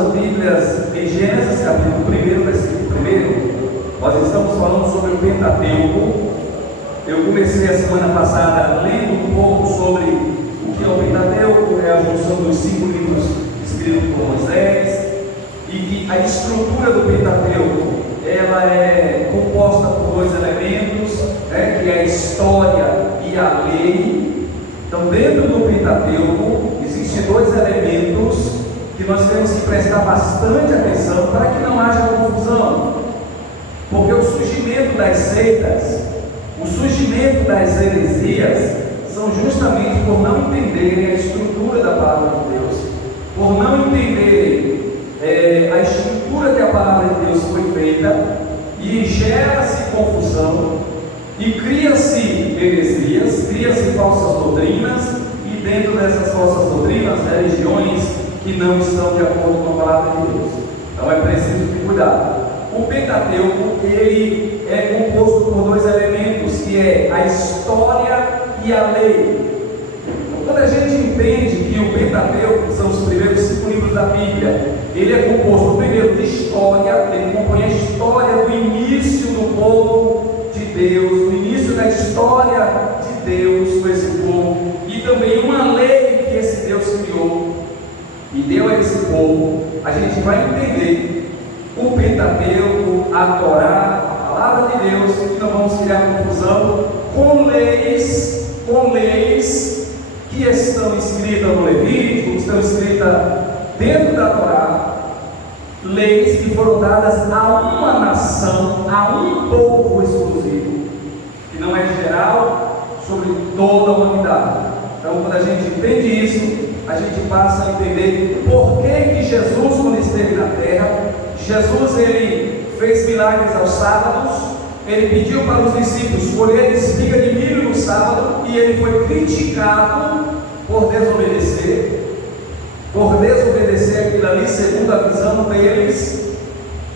nossas Bíblias em Gênesis, capítulo 1, versículo 1, nós estamos falando sobre o Pentateuco. Eu comecei a semana passada lendo um pouco sobre o que é o Pentateuco, é a junção dos 5 livros escritos por Moisés, e que a estrutura do Pentateuco, ela é composta por 2 elementos, que é a história e a lei. Então, dentro do Pentateuco, existem 2 elementos que nós temos que prestar bastante atenção para que não haja confusão, porque o surgimento das seitas, o surgimento das heresias, são justamente por não entenderem a estrutura da palavra de Deus, por não entenderem a estrutura que a palavra de Deus foi feita, e gera-se confusão, e cria-se heresias, cria-se falsas doutrinas, e dentro dessas falsas doutrinas, religiões que não estão de acordo com a palavra de Deus. Então é preciso ter cuidado. O Pentateuco, ele é composto por 2 elementos, que é a história e a lei. Então, quando a gente entende que o Pentateuco, que são os primeiros 5 livros da Bíblia, ele é composto primeiro de história, ele compõe a história do início do povo de Deus, do início da história de Deus com esse povo, e também uma lei que esse Deus criou e deu a esse povo. A gente vai entender o Pentateuco, a Torá, a palavra de Deus, e não vamos criar confusão com leis que estão escritas no Levítico, que estão escritas dentro da Torá, leis que foram dadas a uma nação, a um povo exclusivo, que não é geral sobre toda a humanidade. Então, quando a gente entende isso, a gente passa a entender por que Jesus, quando esteve na terra, Jesus ele fez milagres aos sábados. Ele pediu para os discípulos colher espiga de milho no sábado, e ele foi criticado por desobedecer aquilo ali, segundo a visão deles.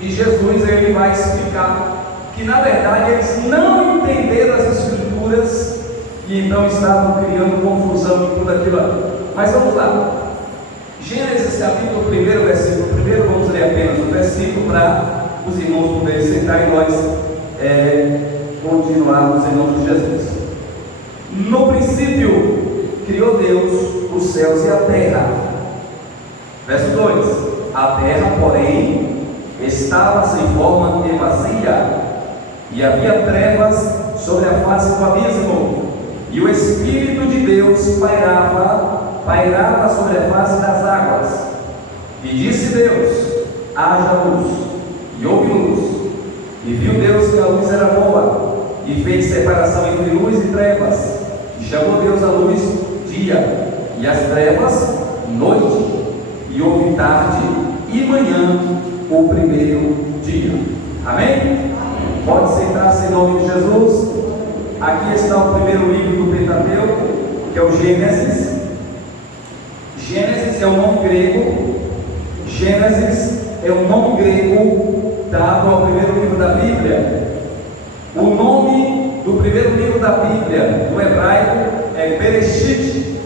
E Jesus ele vai explicar que na verdade eles não entenderam as escrituras, e então estavam criando confusão em tudo aquilo ali. Mas vamos lá, Gênesis capítulo 1, versículo 1, vamos ler apenas o versículo para os irmãos poderem sentar e nós continuarmos em nome de Jesus. No princípio criou Deus os céus e a terra. Verso 2: a terra, porém, estava sem forma e vazia, e havia trevas sobre a face do abismo, e o Espírito de Deus pairava sobre a face das águas. E disse Deus: haja luz, e houve luz. E viu Deus que a luz era boa, e fez separação entre luz e trevas. E chamou Deus a luz dia, e as trevas noite. E houve tarde e manhã o primeiro dia. Amém? Pode sentar-se em nome de Jesus. Aqui está o primeiro livro do Pentateuco, que é o Gênesis. Gênesis é o nome grego. Gênesis é o nome grego dado ao primeiro livro da Bíblia. O nome do primeiro livro da Bíblia no hebraico é Bereshit.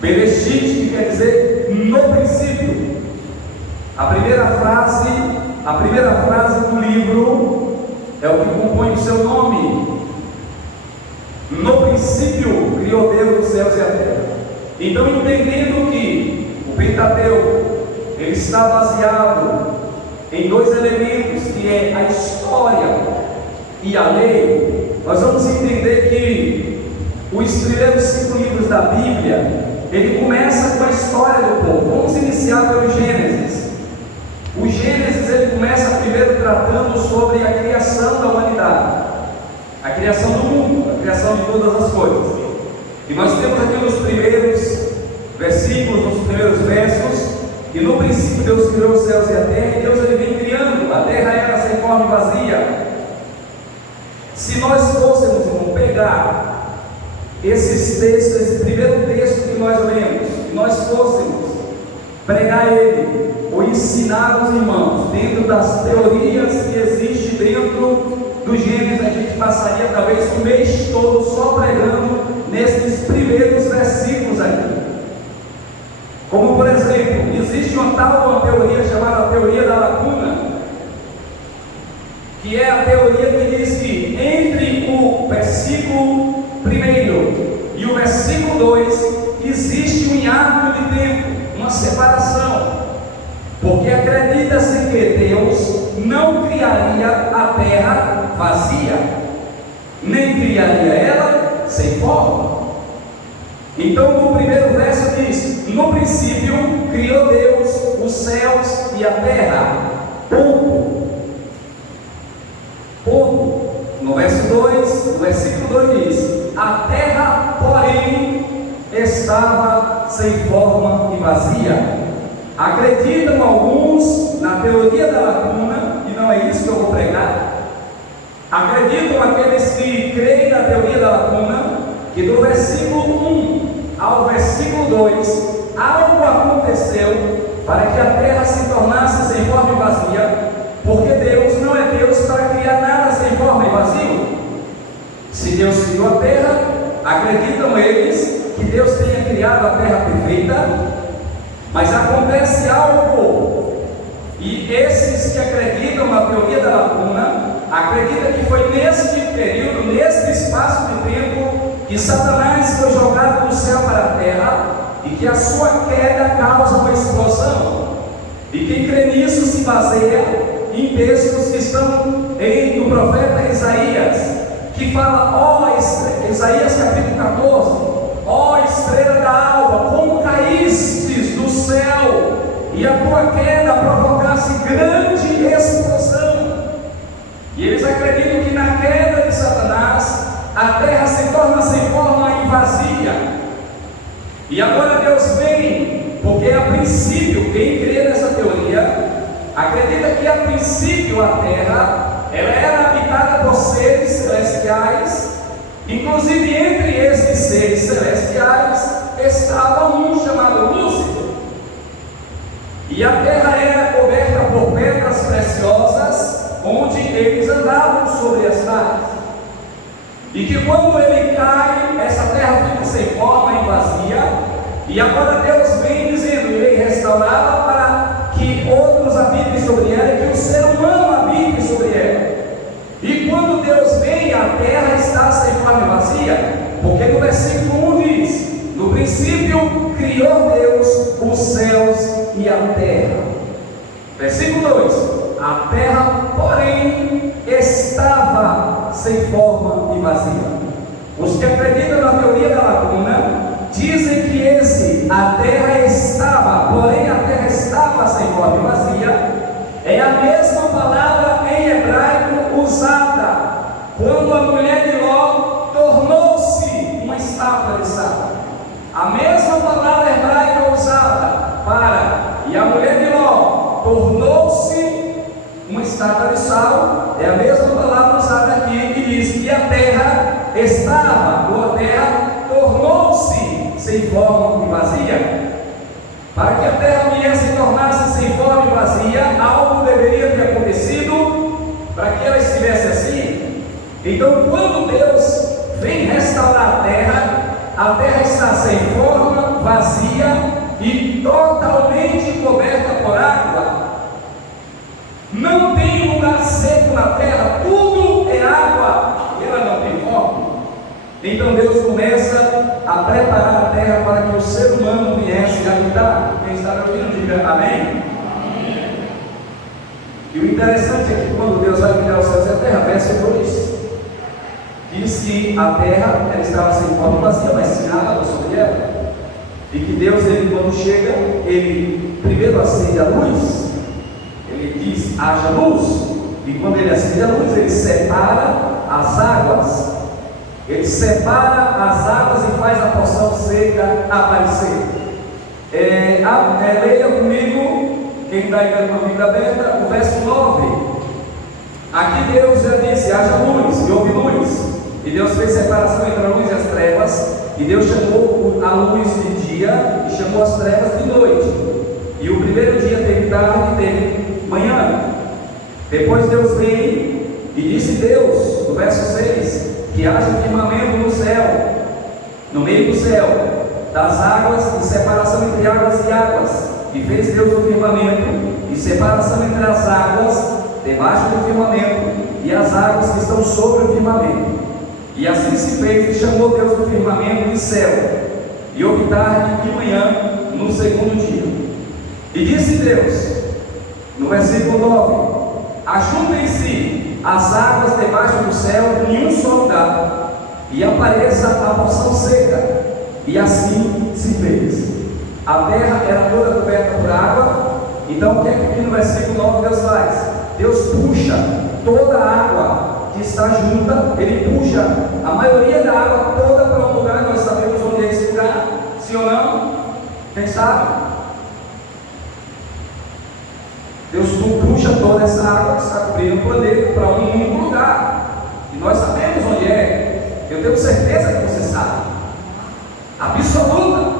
Bereshit, que quer dizer no princípio. A primeira frase do livro é o que compõe o seu nome. No princípio criou Deus os céus e a terra. Então, entendendo que o Pentateuco ele está baseado em 2 elementos, que é a história e a lei, nós vamos entender que os primeiros 5 livros da Bíblia, ele começa com a história do povo. Vamos iniciar pelo Gênesis. O Gênesis ele começa primeiro tratando sobre a criação da humanidade, a criação do mundo, a criação de todas as coisas. E nós temos aqui nos primeiros versículos, nos primeiros versos, e no princípio Deus criou os céus e a terra, e Deus ele vem criando. A terra era sem forma e vazia. Se nós fôssemos, irmão, pegar esses textos, esse primeiro texto que nós lemos, e nós fôssemos pregar ele, ou ensinar os irmãos, dentro das teorias que existem dentro do Gênesis, a gente passaria talvez o mês todo só pregando nesses primeiros versículos aqui. Como por exemplo, existe uma tal porque acredita-se que Deus não criaria a terra vazia, nem criaria ela sem forma. Então, no primeiro verso diz: no princípio criou Deus os céus e a terra. Ponto. Ponto. No verso 2, no versículo 2 diz: a terra, porém, estava sem forma e vazia. Acreditam alguns na teoria da lacuna, e não é isso que eu vou pregar. Acreditam aqueles que creem na teoria da lacuna, que do versículo 1 ao versículo 2, algo aconteceu para que a terra se tornasse sem forma e vazia, porque Deus não é Deus para criar nada sem forma e vazio. Se Deus criou a terra, acreditam eles que Deus tenha criado a terra perfeita, mas acontece algo, e esses que acreditam na teoria da lacuna, acreditam que foi neste período, neste espaço de tempo, que Satanás foi jogado do céu para a terra, e que a sua queda causa uma explosão. E quem crê nisso se baseia em textos que estão no profeta Isaías, que fala: Isaías capítulo 14, ó estrela da alva, como caístes do céu, e a tua queda provocasse grande explosão. E eles acreditam que na queda de Satanás, a terra se torna sem forma e vazia. E agora Deus vem, porque a princípio, quem crê nessa teoria, acredita que a princípio a terra, ela era habitada por seres celestiais. Inclusive entre esses seres celestiais estava um chamado Lúcifer. E a terra era coberta por pedras preciosas, onde eles andavam sobre as águas. E que quando ele cai, essa terra fica sem forma e vazia. E agora Deus vem dizendo: irei restaurá-la para que outros habitem sobre ela, e que o ser humano habite sobre ela. E quando Deus vem, a terra está sem forma e vazia, porque no versículo 1 diz: no princípio criou Deus os céus e a terra. Versículo 2: a terra, porém, estava sem forma e vazia. Os que acreditam na teoria da lacuna dizem que a terra estava, porém a terra estava sem forma e vazia, é a mesma palavra em hebraico usada quando a mulher de Ló tornou-se uma estátua de sal. A mesma palavra hebraica usada e a mulher de Ló tornou-se uma estátua de sal, é a mesma palavra usada aqui, que diz que a terra estava, ou a terra tornou-se sem forma e vazia. Para que a terra viesse e tornasse sem forma e vazia, algo deveria ter acontecido para que ela estivesse assim. Então, quando Deus vem restaurar a terra está sem forma, vazia e totalmente coberta por água. Não tem lugar seco na terra, tudo é água, ela não tem forma. Então Deus começa a preparar a terra para que o ser humano viesse habitar. Quem está me ouvindo, diga amém. E o interessante é que quando Deus vai criar os céus e a terra, verso 2, diz que a terra ela estava sem forma vazia, mas tinha água sobre ela. E que Deus, quando chega, ele primeiro acende a luz, ele diz: haja luz. E quando ele acende a luz, ele separa as águas. Ele separa as águas e faz a porção seca aparecer. Leia comigo, quem está aí com a Bíblia aberta, o verso 9. Aqui Deus já disse: haja luz, e houve luz. E Deus fez separação entre a luz e as trevas. E Deus chamou a luz de dia e chamou as trevas de noite. E o primeiro dia teve tarde e teve manhã. Depois Deus veio e disse Deus, no verso 6, que haja firmamento no céu, no meio do céu, das águas, e separação entre águas e águas. E fez Deus o firmamento, e separação entre as águas debaixo do firmamento e as águas que estão sobre o firmamento. E assim se fez, e chamou Deus o firmamento de céu. E houve tarde e manhã no segundo dia. E disse Deus: No versículo 9: ajuntem-se as águas debaixo do céu em um só lugar, e apareça a porção seca. E assim se fez. A terra era toda coberta por água. Então o que é que aqui no versículo 9 Deus faz? Deus puxa toda a água que está junta, Ele puxa a maioria da água toda para um lugar. Nós sabemos onde é esse lugar? Sim ou não? Quem sabe? Deus puxa toda essa água que está cobrindo o planeta para um único lugar. E nós sabemos onde é. Eu tenho certeza que você sabe. Absoluta.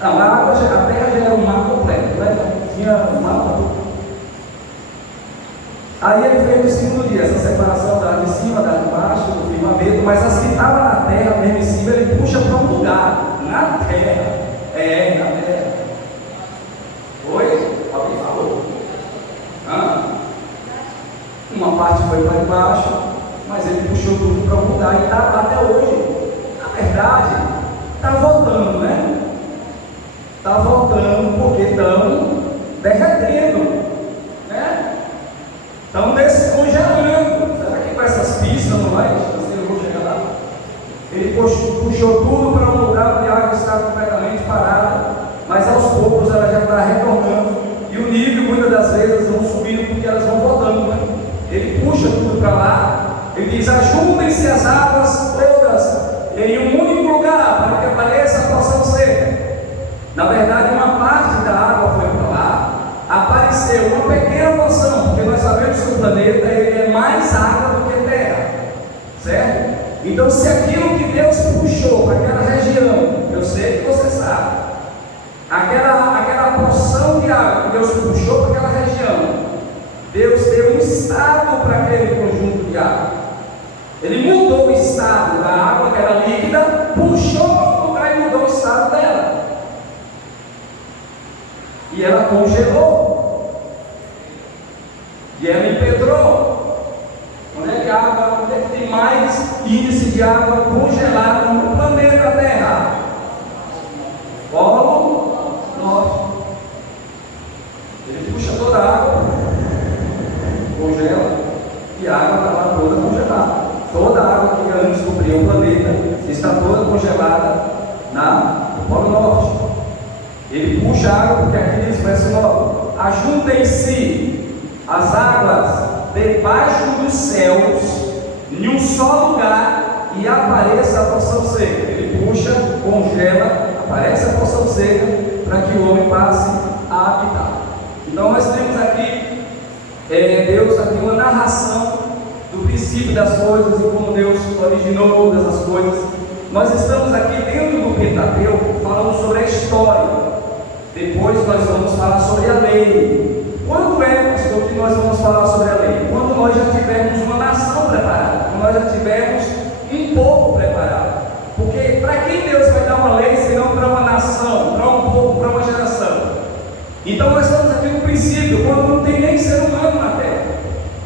Não, a terra já era um mar completo, né? Tinha um mar todo. Aí ele fez no segundo dia essa separação da de cima, da de baixo, do firmamento, mas as que estavam na terra, mesmo em cima, ele puxa para um lugar, na terra. Na terra. Oi? Alguém falou? Uma parte foi para baixo, mas ele puxou tudo para um lugar e está até hoje. Na verdade, está voltando, né? Está voltando porque estão derretendo, né? Estão descongelando. Será que com essas pistas não vai? Eu vou chegar lá. Ele puxou tudo para um lugar onde a água está completamente parada, mas aos poucos ela já está retornando. E o nível, muitas das vezes, vão subindo porque elas vão voltando, né? Ele puxa tudo para lá. Ele diz: ajuntem-se as águas todas em um único lugar, para que apareça a porção seca. Na verdade, uma parte da água foi para lá, apareceu uma pequena porção, porque nós sabemos que o planeta ele é mais água do que terra, certo? Então, se aquilo que Deus puxou para aquela região, eu sei que você sabe, aquela porção de água que Deus puxou para aquela região, Deus deu um estado para aquele conjunto de água. Ele mudou o estado da água, que era líquida, puxou para o lugar e mudou o estado dela. E ela congelou. E ela empedrou. Onde é que tem mais índice de água congelada no planeta Terra? Polo Norte. Ele puxa toda a água, congela, e a água está lá toda congelada. Toda a água que antes cobria o planeta está toda congelada no Polo Norte. Ele puxa a água, porque aqui diz, verso 9: ajuntem-se as águas debaixo dos céus em um só lugar, e apareça a porção seca. Ele puxa, congela, aparece a porção seca, para que o homem passe a habitar. Então nós temos aqui Deus aqui uma narração do princípio das coisas e como Deus originou todas as coisas. Nós estamos aqui dentro do Pentateuco falando sobre a história. Depois nós vamos falar sobre a lei. Quando é, pastor, que nós vamos falar sobre a lei? Quando nós já tivermos uma nação preparada, quando nós já tivermos um povo preparado. Porque para quem Deus vai dar uma lei, senão para uma nação, para um povo, para uma geração? Então nós estamos aqui no princípio, quando não tem nem ser humano na terra,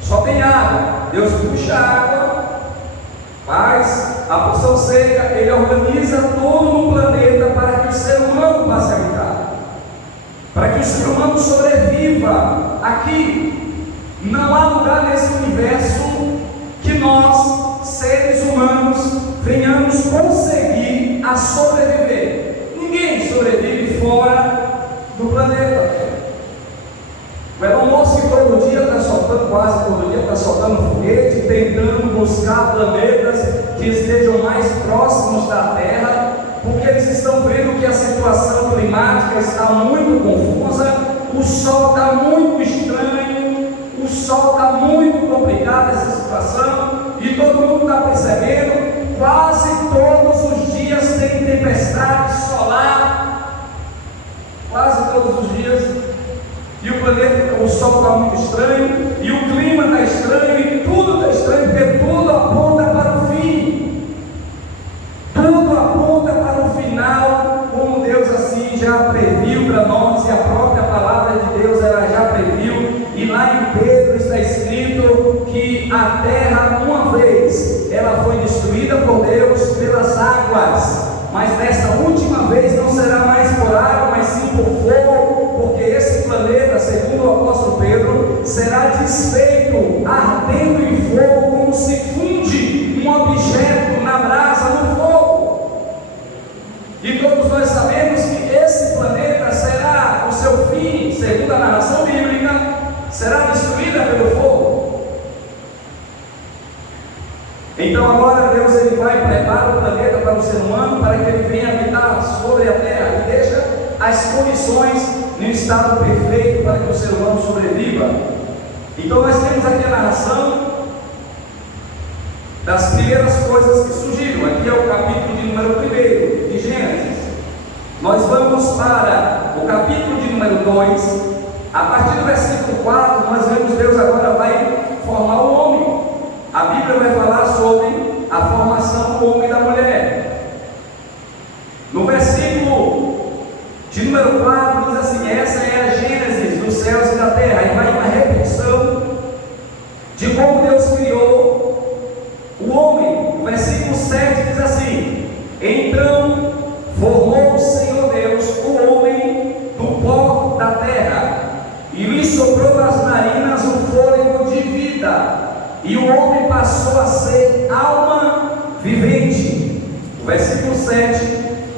só tem água. Deus puxa a água, faz a porção seca, Ele organiza tudo no planeta para que o ser humano passe a habitar, para que o ser humano sobreviva aqui. Não há lugar nesse universo que nós, seres humanos, venhamos conseguir a sobreviver. Ninguém sobrevive fora do planeta. O Elon Musk todo dia está soltando, quase todo dia está soltando foguete, tentando buscar planetas que estejam mais próximos da Terra, porque eles estão vendo que a situação climática está muito confusa, o sol está muito estranho, o sol está muito complicado essa situação, e todo mundo está percebendo, quase todos os dias tem tempestade solar, quase todos os dias. E o planeta, o sol está muito estranho, e o clima está estranho, e tudo está estranho, porque tudo aponta para o fim. Tudo aponta para o final, como Deus assim já previu para nós, e a própria palavra de Deus ela já previu. E lá em Pedro está escrito que a terra, uma vez, ela foi destruída por Deus pelas águas, mas desta última vez não será mais por água, mas sim por fogo será desfeito, ardendo em fogo, como se funde um objeto na brasa no fogo. E todos nós sabemos que esse planeta será, o seu fim, segundo a narração bíblica, será destruída pelo fogo. Então agora Deus ele vai preparar o planeta para o ser humano, para que ele venha habitar sobre a terra e deixa as condições no estado perfeito para que o ser humano sobreviva. Então nós temos aqui a narração das primeiras coisas que surgiram. Aqui é o capítulo de número 1 de Gênesis. Nós vamos para o capítulo de número 2. A partir do versículo 4 nós vemos Deus agora vai formar o homem. A Bíblia vai falar sobre a formação do homem e da mulher. No versículo de número 4 diz assim: essa é a gênese dos céus e da terra. E vai uma repetição de como Deus criou o homem. O versículo 7 diz assim: então formou o Senhor Deus o homem do pó da terra e lhe soprou nas narinas o fôlego de vida, e o homem passou a ser alma vivente. O versículo 7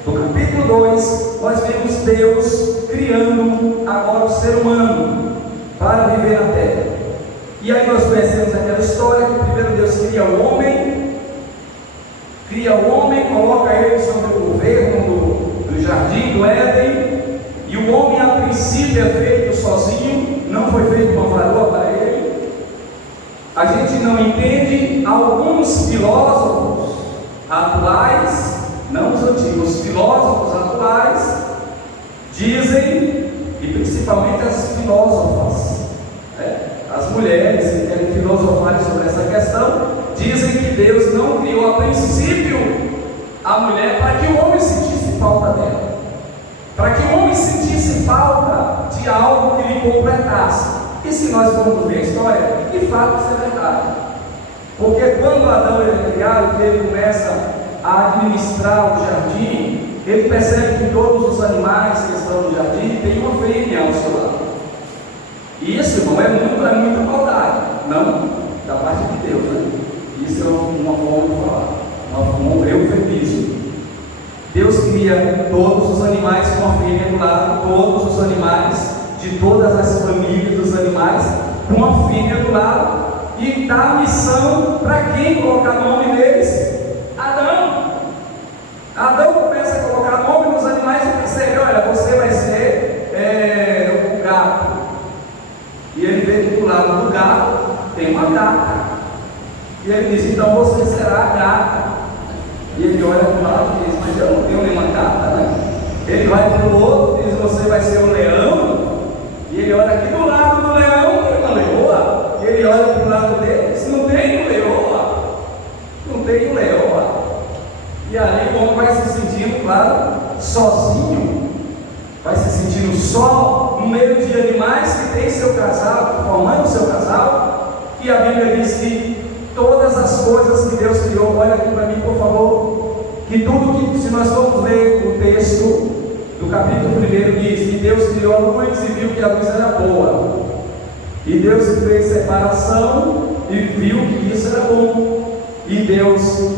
do capítulo 2, nós vemos Deus criando agora o ser humano para viver na terra. E aí nós conhecemos aquela história que primeiro Deus cria o homem, coloca ele sobre o governo do jardim do Éden, e o homem a princípio é feito sozinho, não foi feito uma varoa para ele. A gente não entende, alguns filósofos atuais, não os antigos, filósofos atuais dizem, e principalmente as filósofas, as mulheres que querem filosofar sobre essa questão, dizem que Deus não criou a princípio a mulher para que o homem sentisse falta dela, para que o homem sentisse falta de algo que lhe completasse. E se nós vamos ver a história, de fato isso é verdade. Porque quando Adão é criado, ele começa a administrar o jardim, ele percebe que todos os animais que estão no jardim têm uma fêmea ao seu lado. E isso, irmão, é muita maldade, não da parte de Deus, né? Isso é uma forma de falar, um eufemismo. Deus cria todos os animais com a fêmea do lado, todos os animais de todas as famílias dos animais com a fêmea do lado, e dá a missão para quem colocar nome deles? Adão. Adão começa a colocar nome nos animais e percebe: olha, você vai ser o gato. E ele vê que do lado do gato tem uma gata, e ele diz: então você será a gata. E ele olha para o lado e diz: mas eu não tenho nenhuma gata, né? Ele vai para o outro e diz: você vai ser o leão. E ele olha aqui do lado do leão, tem uma leoa. E ele olha para o lado dele e diz: não tem leoa. Não tem leoa. E aí o homem vai se sentindo, claro, sozinho. Vai se sentindo só no meio de animais que tem seu casal, formando seu casal. E a Bíblia diz que todas as coisas que Deus criou, olha aqui para mim por favor, que tudo que, se nós formos ler o texto do capítulo 1, diz que Deus criou a luz e viu que a luz era boa, e Deus fez separação e viu que isso era bom, e Deus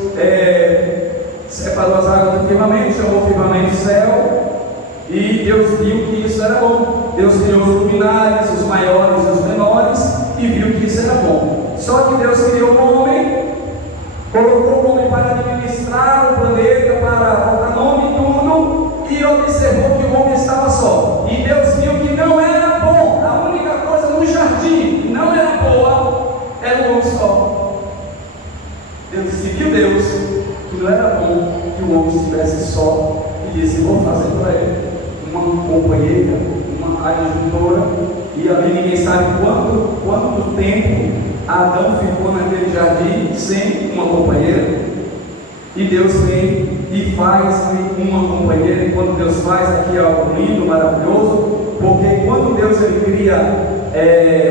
separou as águas do firmamento, chamou o firmamento céu, e Deus viu que isso era bom. Deus criou os luminares, os maiores e os menores, e viu que isso era bom. Só que Deus criou o homem, colocou o homem para administrar o planeta, para colocar nome e tudo, e observou que o homem estava só. E Deus viu que não era bom. A única coisa no jardim que não era boa era o homem só. Deus disse: viu Deus que não era bom que o homem estivesse só, e disse: vou fazer para ele uma companheira, uma adjuntora. E ali ninguém sabe quanto tempo Adão ficou naquele jardim sem uma companheira. E Deus vem e faz uma companheira. E quando Deus faz, aqui é algo lindo, maravilhoso, porque quando Deus ele cria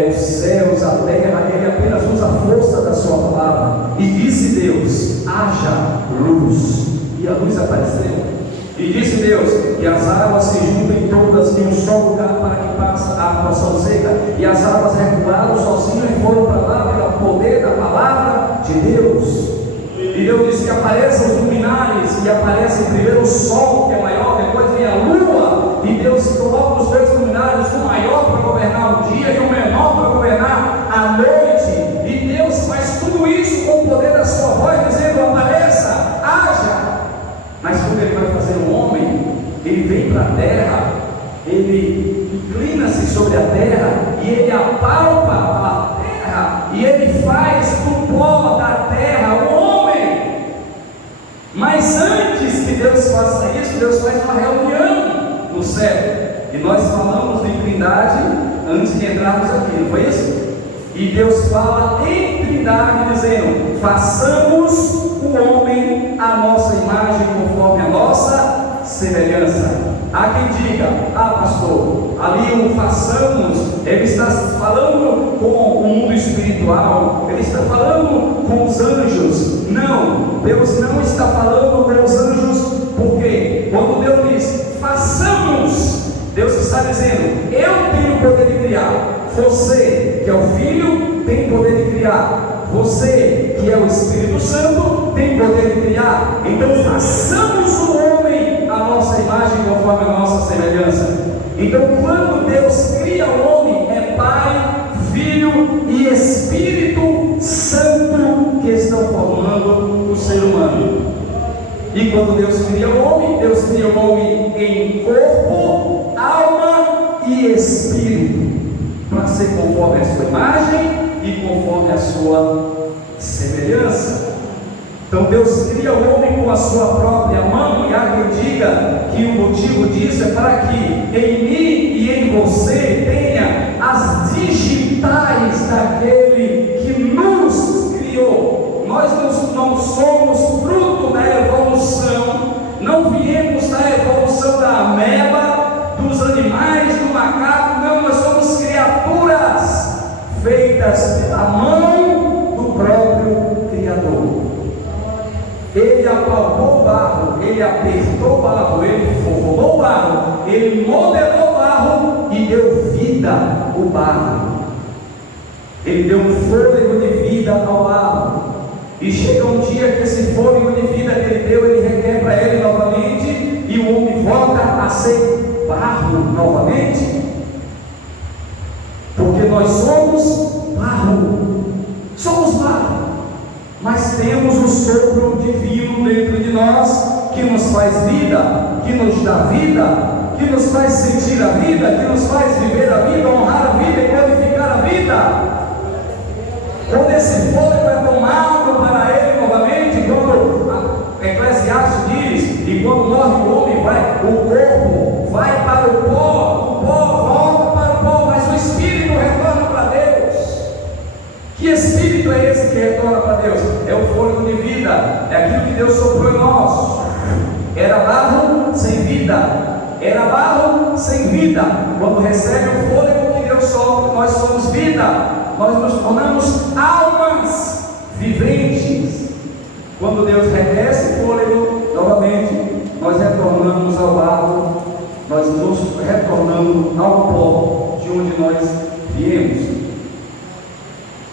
os céus, a terra, ele apenas usa a força da sua palavra. E disse Deus: haja luz, e a luz apareceu. E disse Deus que as águas se juntem todas em um só lugar, para que passe a porção seca, e as águas voaram sozinhos e foram para lá pelo poder da palavra de Deus. E Deus disse que apareçam os luminares, e aparece primeiro o sol, que é maior, depois vem a lua, e Deus coloca os dois luminares, o maior para governar o dia e o menor para governar a noite. E Deus faz tudo isso com o poder da sua voz, dizendo: apareça, haja. Mas quando Ele vai fazer o homem, Ele vem para a terra, Ele inclina-se sobre a terra, e Ele apalpa a terra, e Ele faz do pó da terra o homem. Mas antes que Deus faça isso, Deus faz uma reunião no céu. E nós falamos de Trindade antes de entrarmos aqui, não foi isso? E Deus fala em Trindade, dizendo: façamos o homem à nossa imagem, conforme a nossa semelhança. Há quem diga: ah, pastor, ali o façamos, ele está falando com o mundo espiritual, ele está falando com os anjos. Não, Deus não está falando com os anjos, porque quando Deus diz façamos, Deus está dizendo: eu tenho o poder de criar. Você, que é o Filho, tem poder de criar. Você, que é o Espírito Santo, tem poder de criar. Então façamos o homem à nossa imagem, conforme a nossa semelhança. Então, quando Deus cria o homem, é Pai, Filho e Espírito Santo que estão formando o ser humano. E quando Deus cria o homem, Deus cria o homem em corpo, alma e espírito, para ser conforme a sua imagem e conforme a sua semelhança. Então Deus cria o homem com a sua própria mão, e há quem diga que o motivo disso é para que em mim e em você tenha as digitais daquele que nos criou. Nós não somos fruto da evolução, não viemos da evolução da ameba, dos animais, do macaco, não, nós somos criaturas feitas pela mão do próprio Criador. Ele apalpou o barro, Ele apertou o barro, Ele formou o barro, Ele modelou o barro e deu vida ao barro. Ele deu um fôlego de vida ao barro. E chega um dia que esse fôlego de vida que Ele deu, Ele requer para Ele novamente, e o homem volta a ser barro novamente. Porque nós somos barro, somos barro, mas temos o sopro divino dentro de nós, que nos faz vida, que nos dá vida, que nos faz sentir a vida, que nos faz viver a vida, honrar a vida e glorificar a vida. Quando esse fôlego é tomado para Ele novamente, quando Eclesiastes diz, e quando morre o homem, o corpo vai para o pó volta para o pó, mas o espírito retorna para Deus. Que espírito é esse que retorna para Deus? É o fôlego de vida, é aquilo que Deus soprou em nós. Era barro sem vida, era barro sem vida. Quando recebe o fôlego que Deus sopra, nós somos vida, nós nos tornamos almas viventes. Quando Deus requer esse fôlego novamente, nós retornamos ao barro, nós nos retornamos ao pó de onde nós viemos.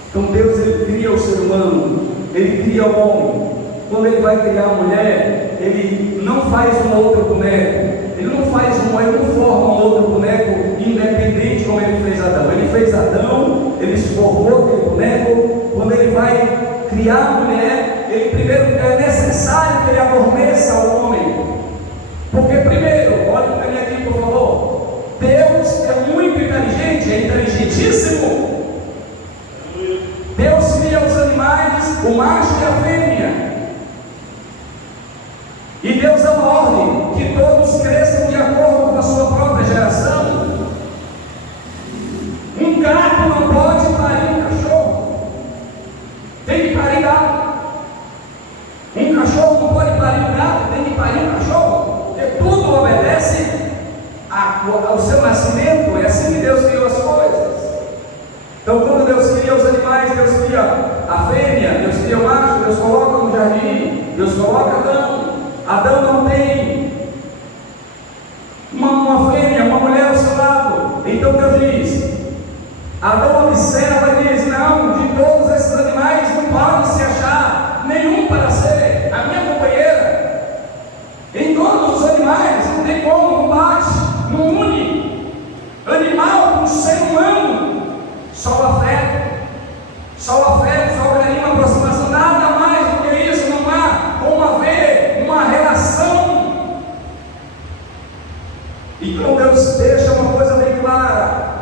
Então Deus, Ele cria o ser humano, Ele cria o homem. Quando Ele vai criar a mulher, Ele não faz um outro boneco, Ele não forma um outro boneco independente como Ele fez Adão. Ele fez Adão, Ele formou aquele boneco. Quando Ele vai criar a mulher, Ele primeiro é necessário que Ele adormeça o homem. Porque primeiro, olha para mim aqui por favor, Deus é muito inteligente, é inteligentíssimo. Deus cria os animais, o macho e a fêmea. E Deus dá uma ordem, que todos cresçam de acordo com a sua própria geração. Um gato não pode parir um cachorro, tem que parir gato. Um cachorro não pode parir um gato, tem que parir um cachorro, porque tudo obedece ao seu nascimento. É assim que Deus criou as coisas. Então, quando Deus cria os animais, Deus cria a fêmea, Deus cria o macho, Deus coloca no jardim, Deus coloca Adão. Adão não tem uma fêmea, uma mulher ao seu lado. Então Deus diz: Adão observa e diz: não, de todos esses animais não pode se achar nenhum para ser a minha companheira. Em todos os animais não tem como, não bate, não une. Animal com ser humano, só o afeto, só o carinho, a aproximação, nada mais do que isso. Não há como haver uma relação. Então Deus deixa uma coisa bem clara: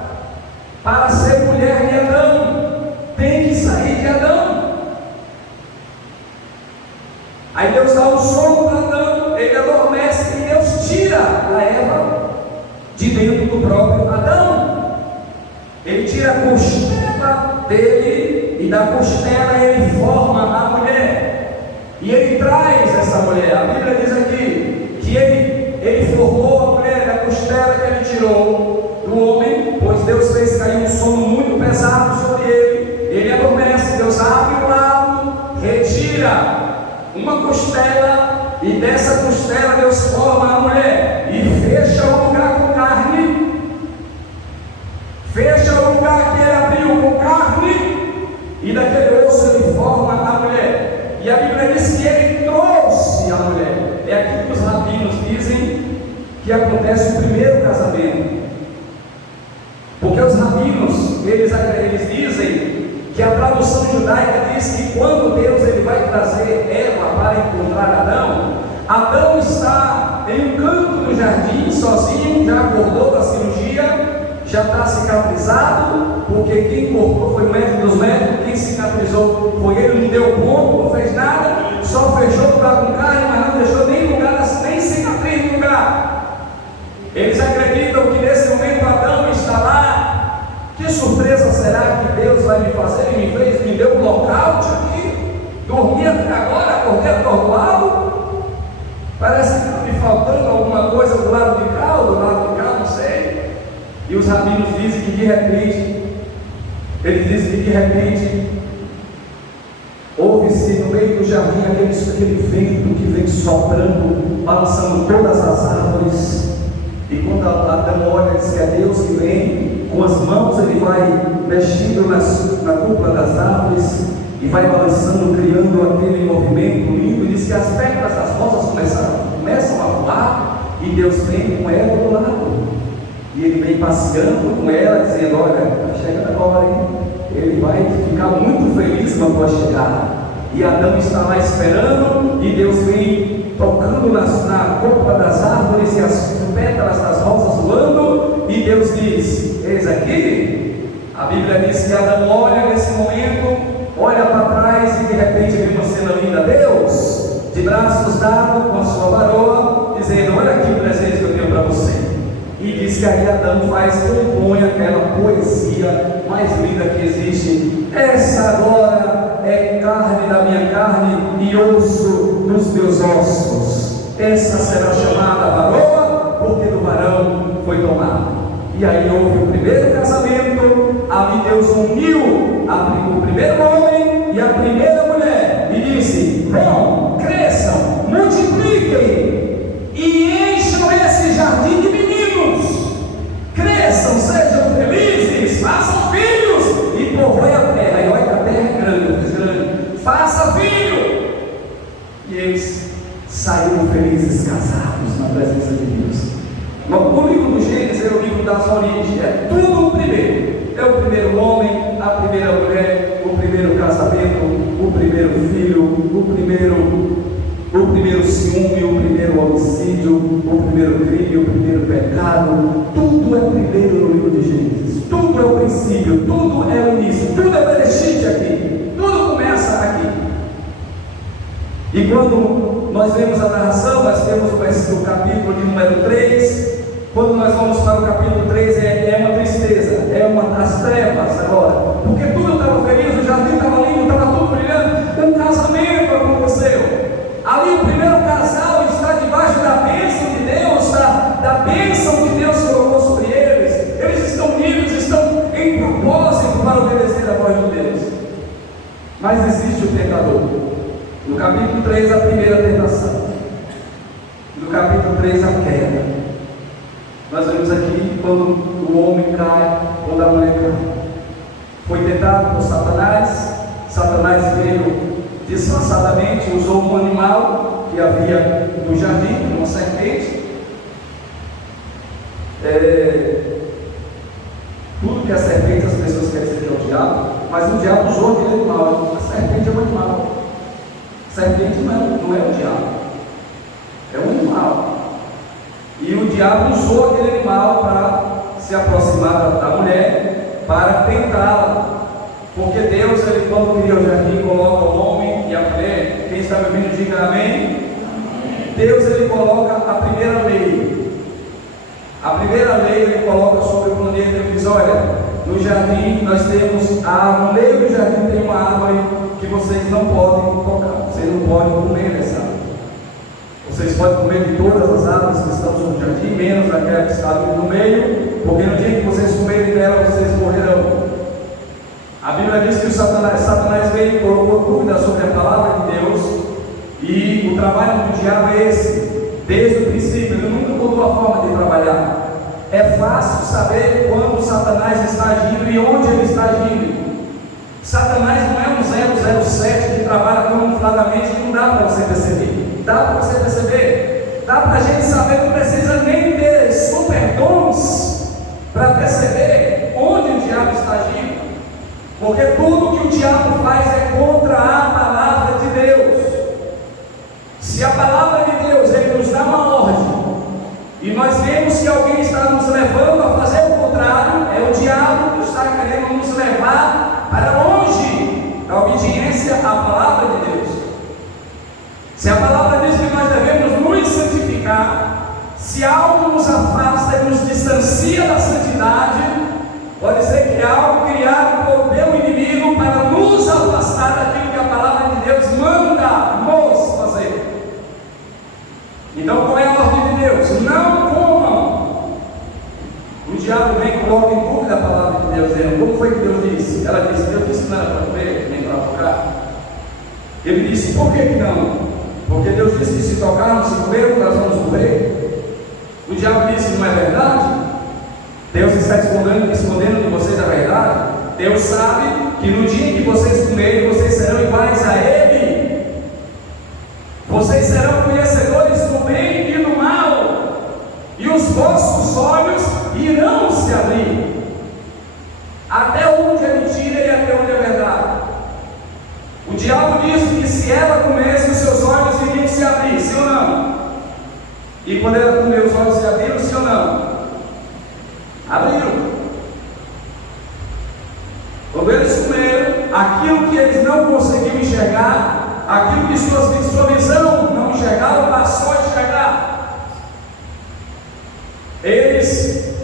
para ser mulher de Adão, tem que sair de Adão. Aí Deus dá um sono para Adão, ele adormece e Deus tira a Eva de dentro do próprio Adão. Ele tira a costela dele e da costela ele forma a mulher. E ele traz essa mulher. A Bíblia diz aqui que ele formou a mulher da costela que ele tirou do homem, pois Deus fez cair um sono muito pesado sobre ele. Ele adormece, Deus abre o lado, retira uma costela, e dessa costela Deus forma a mulher e fecha o lugar com carne, fecha o lugar que ele abriu com carne, e daquele osso ele forma a mulher. E a Bíblia diz que ele trouxe a mulher. É aqui que os rabinos dizem que acontece o primeiro casamento, porque os rabinos eles dizem que a tradução judaica diz que quando Deus ele vai trazer Eva para encontrar Adão, Adão está em um canto do jardim sozinho, já acordou da cirurgia, já está cicatrizado, porque quem cortou foi o médico dos médicos, quem cicatrizou foi ele, não deu ponto, não fez nada, só fechou o lugar com carne, mas não deixou nem lugar, nem cicatriz no lugar. Eles acreditam que nesse momento Adão está lá. Que surpresa será que Deus vai me fazer? Ele me deu um lockout aqui, dormi até agora, acordei atordoado, parece que está me faltando alguma coisa do lado de cá, ou do lado de cá, não sei. E os rabinos dizem que de repente, houve-se no meio do jardim aquele vento que vem soprando, balançando todas as árvores. E quando Adão olha, diz que é Deus que vem, com as mãos ele vai mexendo na cúpula das árvores e vai balançando, criando aquele movimento lindo. E diz que as pétalas das rosas começam a voar, e Deus vem com ela do lado. E ele vem passeando com ela, dizendo: olha, está chegando agora, hein? Ele vai ficar muito feliz com a tua chegada. E Adão está lá esperando, e Deus vem tocando na cúpula das árvores e as pétalas das rosas voando, e Deus diz: eis aqui. A Bíblia diz que Adão olha nesse momento, olha para trás, e de repente vê uma cena linda. Deus, de braços dados com a sua varoa, dizendo: olha aqui o presente que eu tenho para você. E diz que aí Adão compõe aquela poesia mais linda que existe: essa agora é carne da minha carne e osso dos meus ossos. Essa será chamada varoa, porque do varão foi tomada. E aí houve o primeiro casamento. Ali Deus uniu o primeiro homem e a primeira mulher, e disse: vão, cresçam, multipliquem e encham esse jardim de meninos, cresçam, sejam felizes, façam filhos e povoem a terra. E olha que a terra é grande, faça filho. E eles saíram felizes, casados na presença de Deus. O livro do Gênesis é o livro das origens, é tudo o primeiro. É o primeiro homem, a primeira mulher, o primeiro casamento, o primeiro filho, o primeiro ciúme, o primeiro homicídio, o primeiro crime, o primeiro pecado. Tudo é primeiro no livro de Gênesis. Tudo é o princípio, tudo é o início, tudo é Bereshit aqui. Tudo começa aqui. E quando nós vemos a narração, nós temos o capítulo de número 3. Quando nós vamos para o capítulo 3, é uma tristeza, é as trevas agora, porque tudo estava feliz, o jardim estava lindo, estava tudo brilhando. Um casamento aconteceu. Ali o primeiro casal está debaixo da bênção de Deus, da bênção que Deus colocou sobre eles. Eles estão unidos, estão em propósito para obedecer a voz de Deus. Mas existe o tentador. No capítulo 3, a primeira tentação. No capítulo 3, a queda. Nós vemos aqui quando o homem cai, quando a mulher cai. foi tentado por Satanás. Satanás veio disfarçadamente, usou um animal que havia no jardim, uma serpente. Tudo que é serpente as pessoas querem dizer que é o diabo, mas o diabo usou aquele animal. A serpente é um animal. A serpente não é o diabo, é um animal. E o diabo usou aquele animal para se aproximar da mulher, para tentá-la. Porque Deus, ele, quando cria o jardim, coloca o homem e a mulher. Quem está me ouvindo, diga amém. Deus, ele coloca a primeira lei. A primeira lei ele coloca sobre o planeta. Ele diz: olha, no jardim nós temos, no meio do jardim tem uma árvore que vocês não podem tocar, vocês não podem comer dessa árvore. Vocês podem comer de todas as árvores que estão sobre o jardim, menos aquela que está no meio, porque no dia que vocês comerem dela, vocês morrerão. A Bíblia diz que o Satanás veio e colocou dúvida sobre a palavra de Deus, e o trabalho do diabo é esse. Desde o princípio, ele nunca mudou a forma de trabalhar. É fácil saber quando Satanás está agindo e onde ele está agindo. Satanás não é um 007 que trabalha camufladamente, que não dá para você perceber. Dá para você perceber. Dá para a gente saber, não precisa nem ter super dons para perceber onde o diabo está agindo. Porque tudo que o diabo faz é contra a palavra de Deus. Se a palavra de Deus ele nos dá uma ordem e nós vemos que alguém está nos levando a fazer o contrário, é o diabo que está querendo nos levar para longe da obediência à palavra de Deus. Se a palavra diz que nós devemos nos santificar, se algo nos afasta e nos distancia da santidade, pode ser que é algo criado pelo inimigo para nos afastar daquilo que a palavra de Deus manda nos fazer. Então, qual é a ordem de Deus? Não comam. O diabo vem e coloca em dúvida a palavra de Deus, dizendo: como foi que Deus disse? Ela disse: Deus disse que não era para comer, nem para tocar. Ele disse: por que não? Porque Deus disse que se tocarmos, se comermos, nós vamos morrer. O diabo disse: não é verdade? Deus está escondendo de vocês a verdade. Deus sabe que no dia em que vocês comerem, vocês serão iguais a Ele. Vocês serão conhecedores do bem e do mal, e os vossos olhos irão se abrir. Até onde é mentira e até onde é verdade. O diabo disse que se ela comesse, os seus olhos iriam se abrir, sim ou não? E quando ela comeu, os olhos se abriram, sim ou não? Abriram. Quando eles comeram, aquilo que eles não conseguiam enxergar, aquilo que sua visão não enxergava, passou a enxergar. Eles,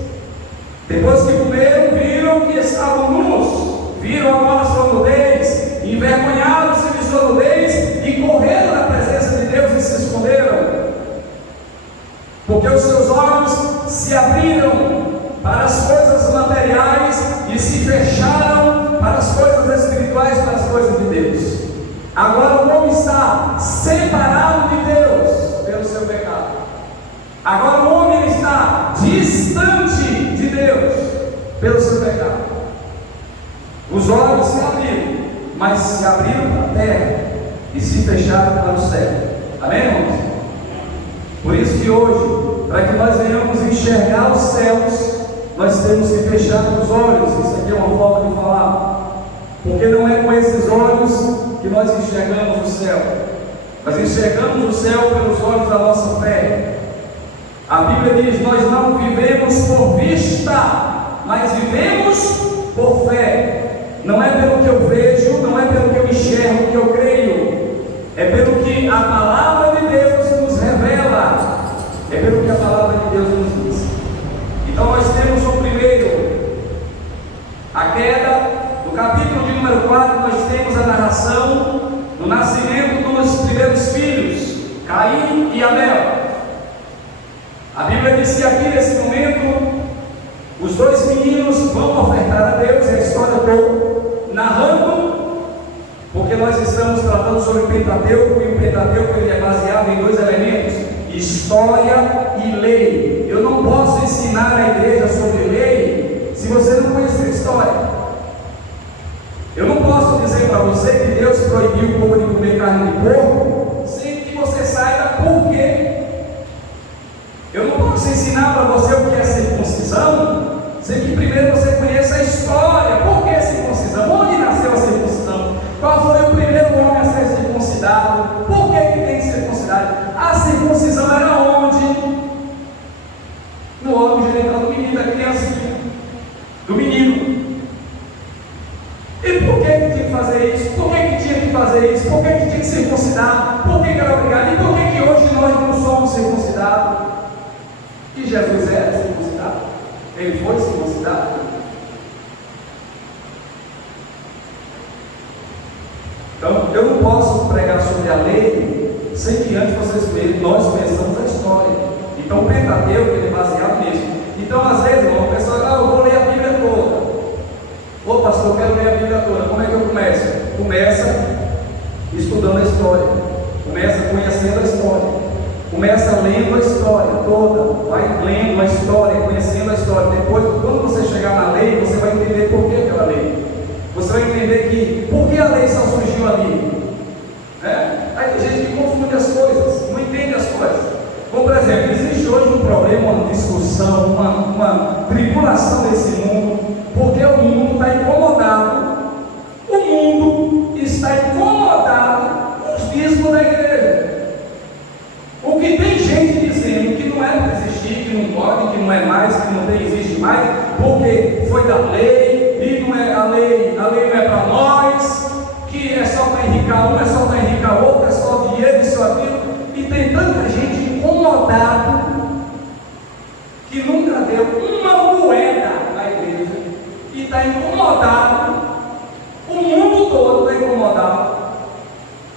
depois que comeram, viram que estavam nus, viram agora sua nudez, envergonharam-se de sua nudez e correram na presença de Deus e se esconderam, porque os seus olhos se abriram para as coisas materiais e se fecharam para as coisas espirituais, para as coisas de Deus. Agora o homem está separado de Deus pelo seu pecado. Agora o homem está distante de Deus pelo seu pecado. Os olhos se abriram, mas se abriram para a terra e se fecharam para o céu. Amém, irmãos? Por isso que hoje, para que nós venhamos enxergar os céus, nós temos que fechar os olhos. Isso aqui é uma forma de falar, porque não é com esses olhos que nós enxergamos o céu. Nós enxergamos o céu pelos olhos da nossa fé. A Bíblia diz: nós não vivemos por vista, mas vivemos por fé. Não é pelo que eu vejo, não é pelo que eu enxergo, que eu creio, é pelo que a palavra de Deus nos revela, é pelo que a palavra de Deus nos diz. Então nós temos o primeiro, a queda. No capítulo de número 4 nós temos a narração do nascimento dos primeiros filhos, Caim e Abel. A Bíblia diz que aqui nesse momento os dois meninos vão ofertar a Deus, e a história estou narrando, porque nós estamos tratando sobre o Pentateuco, e o Pentateuco ele é baseado em dois elementos: história e lei. Eu não posso ensinar a igreja sobre lei se você não conhecer história. Sem que primeiro você conheça a história. Por que circuncisão? Onde nasceu a circuncisão? Qual foi o primeiro homem a ser circuncidado? Por que tem circuncidade? A circuncisão era onde? No órgão genital do menino, da criancinha, do menino. E por que tinha que fazer isso? Por que tinha que fazer isso? Por que tinha que circuncidar? Por que era obrigado? E por que hoje nós não somos circuncidados? E Jesus era circuncidado? Ele foi circuncidado? Então, eu não posso pregar sobre a lei sem que antes nós conheçamos a história. Então, o Pentateuco ele é baseado nisso. Então, às vezes, uma pessoa, eu vou ler a Bíblia toda. Ô pastor, eu quero ler a Bíblia toda. Como é que eu começo? Começa estudando a história. Começa conhecendo a história. Começa lendo a história toda. Vai lendo a história, conhecendo a história. Depois, quando você chegar na lei, você vai entender por que aquela lei. Você vai entender que por que a lei só surgiu ali. Aí tem gente que confunde as coisas, não entende as coisas. Como por exemplo, existe hoje um problema, uma discussão, uma tribulação nesse mundo, porque o mundo está incomodado. O mundo está incomodado com os dízimos da igreja. O que tem gente dizendo que não é para existir, que não pode, que não é mais, que não existe mais, porque foi da lei, e não é a lei não é para nós, que é só para enricar um, é só para enricar outro, é só dinheiro, isso, aquilo. E tem tanta gente incomodado que nunca deu uma moeda à igreja e está incomodado. O mundo todo está incomodado.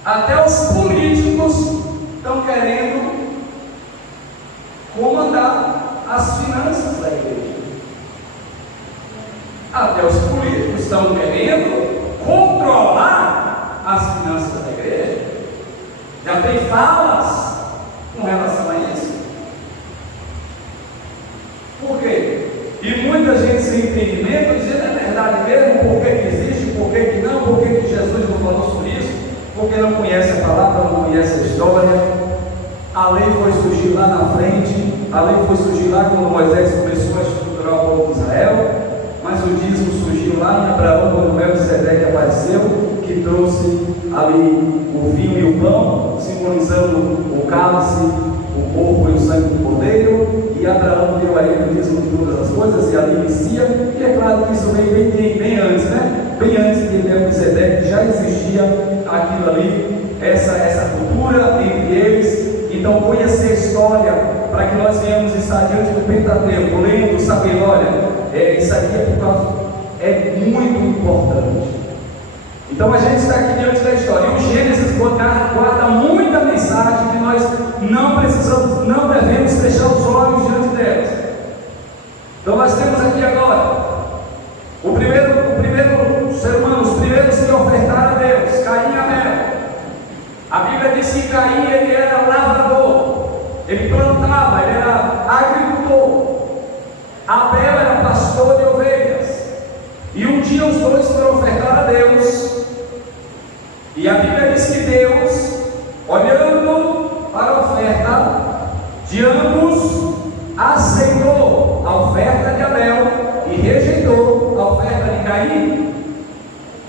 Até os políticos estão querendo comandar as finanças da igreja. Até os políticos estão querendo controlar as finanças da igreja. Já tem falas com relação a isso. Por quê? E muita gente sem entendimento dizendo, é verdade mesmo, por que existe, por que não, por que Jesus não falou sobre isso, porque não conhece a palavra, não conhece a história. A lei foi surgir lá na frente, a lei foi surgir lá quando Moisés começou a estruturar o povo de Israel, mas o dízimo surgiu lá em Abraão, quando Melquisedeque apareceu, que trouxe ali o vinho e o pão, simbolizando o cálice, o corpo e o sangue do cordeiro, e Abraão deu a ele o dízimo de todas as coisas, e ali inicia, e é claro que isso veio bem antes, né? Bem antes de Melquisedeque já existia aquilo ali, essa cultura entre eles. Então, conhecer a história, para que nós venhamos estar diante do Pentateuco, lendo, sabendo, olha, isso aqui é muito importante. Então, a gente está aqui diante da história. E o Gênesis guarda muita mensagem que nós não devemos fechar os olhos diante delas. Então, nós temos aqui agora o primeiro ser humano, os primeiros que ofertaram a Deus, Caim e Abel. A Bíblia diz que Caim ele era lavrador, ele plantava, ele era agricultor. Abel era pastor de ovelhas. E um dia os dois foram ofertar a Deus. E a Bíblia diz que Deus, olhando para a oferta de ambos, aceitou a oferta de Abel e rejeitou a oferta de Caim.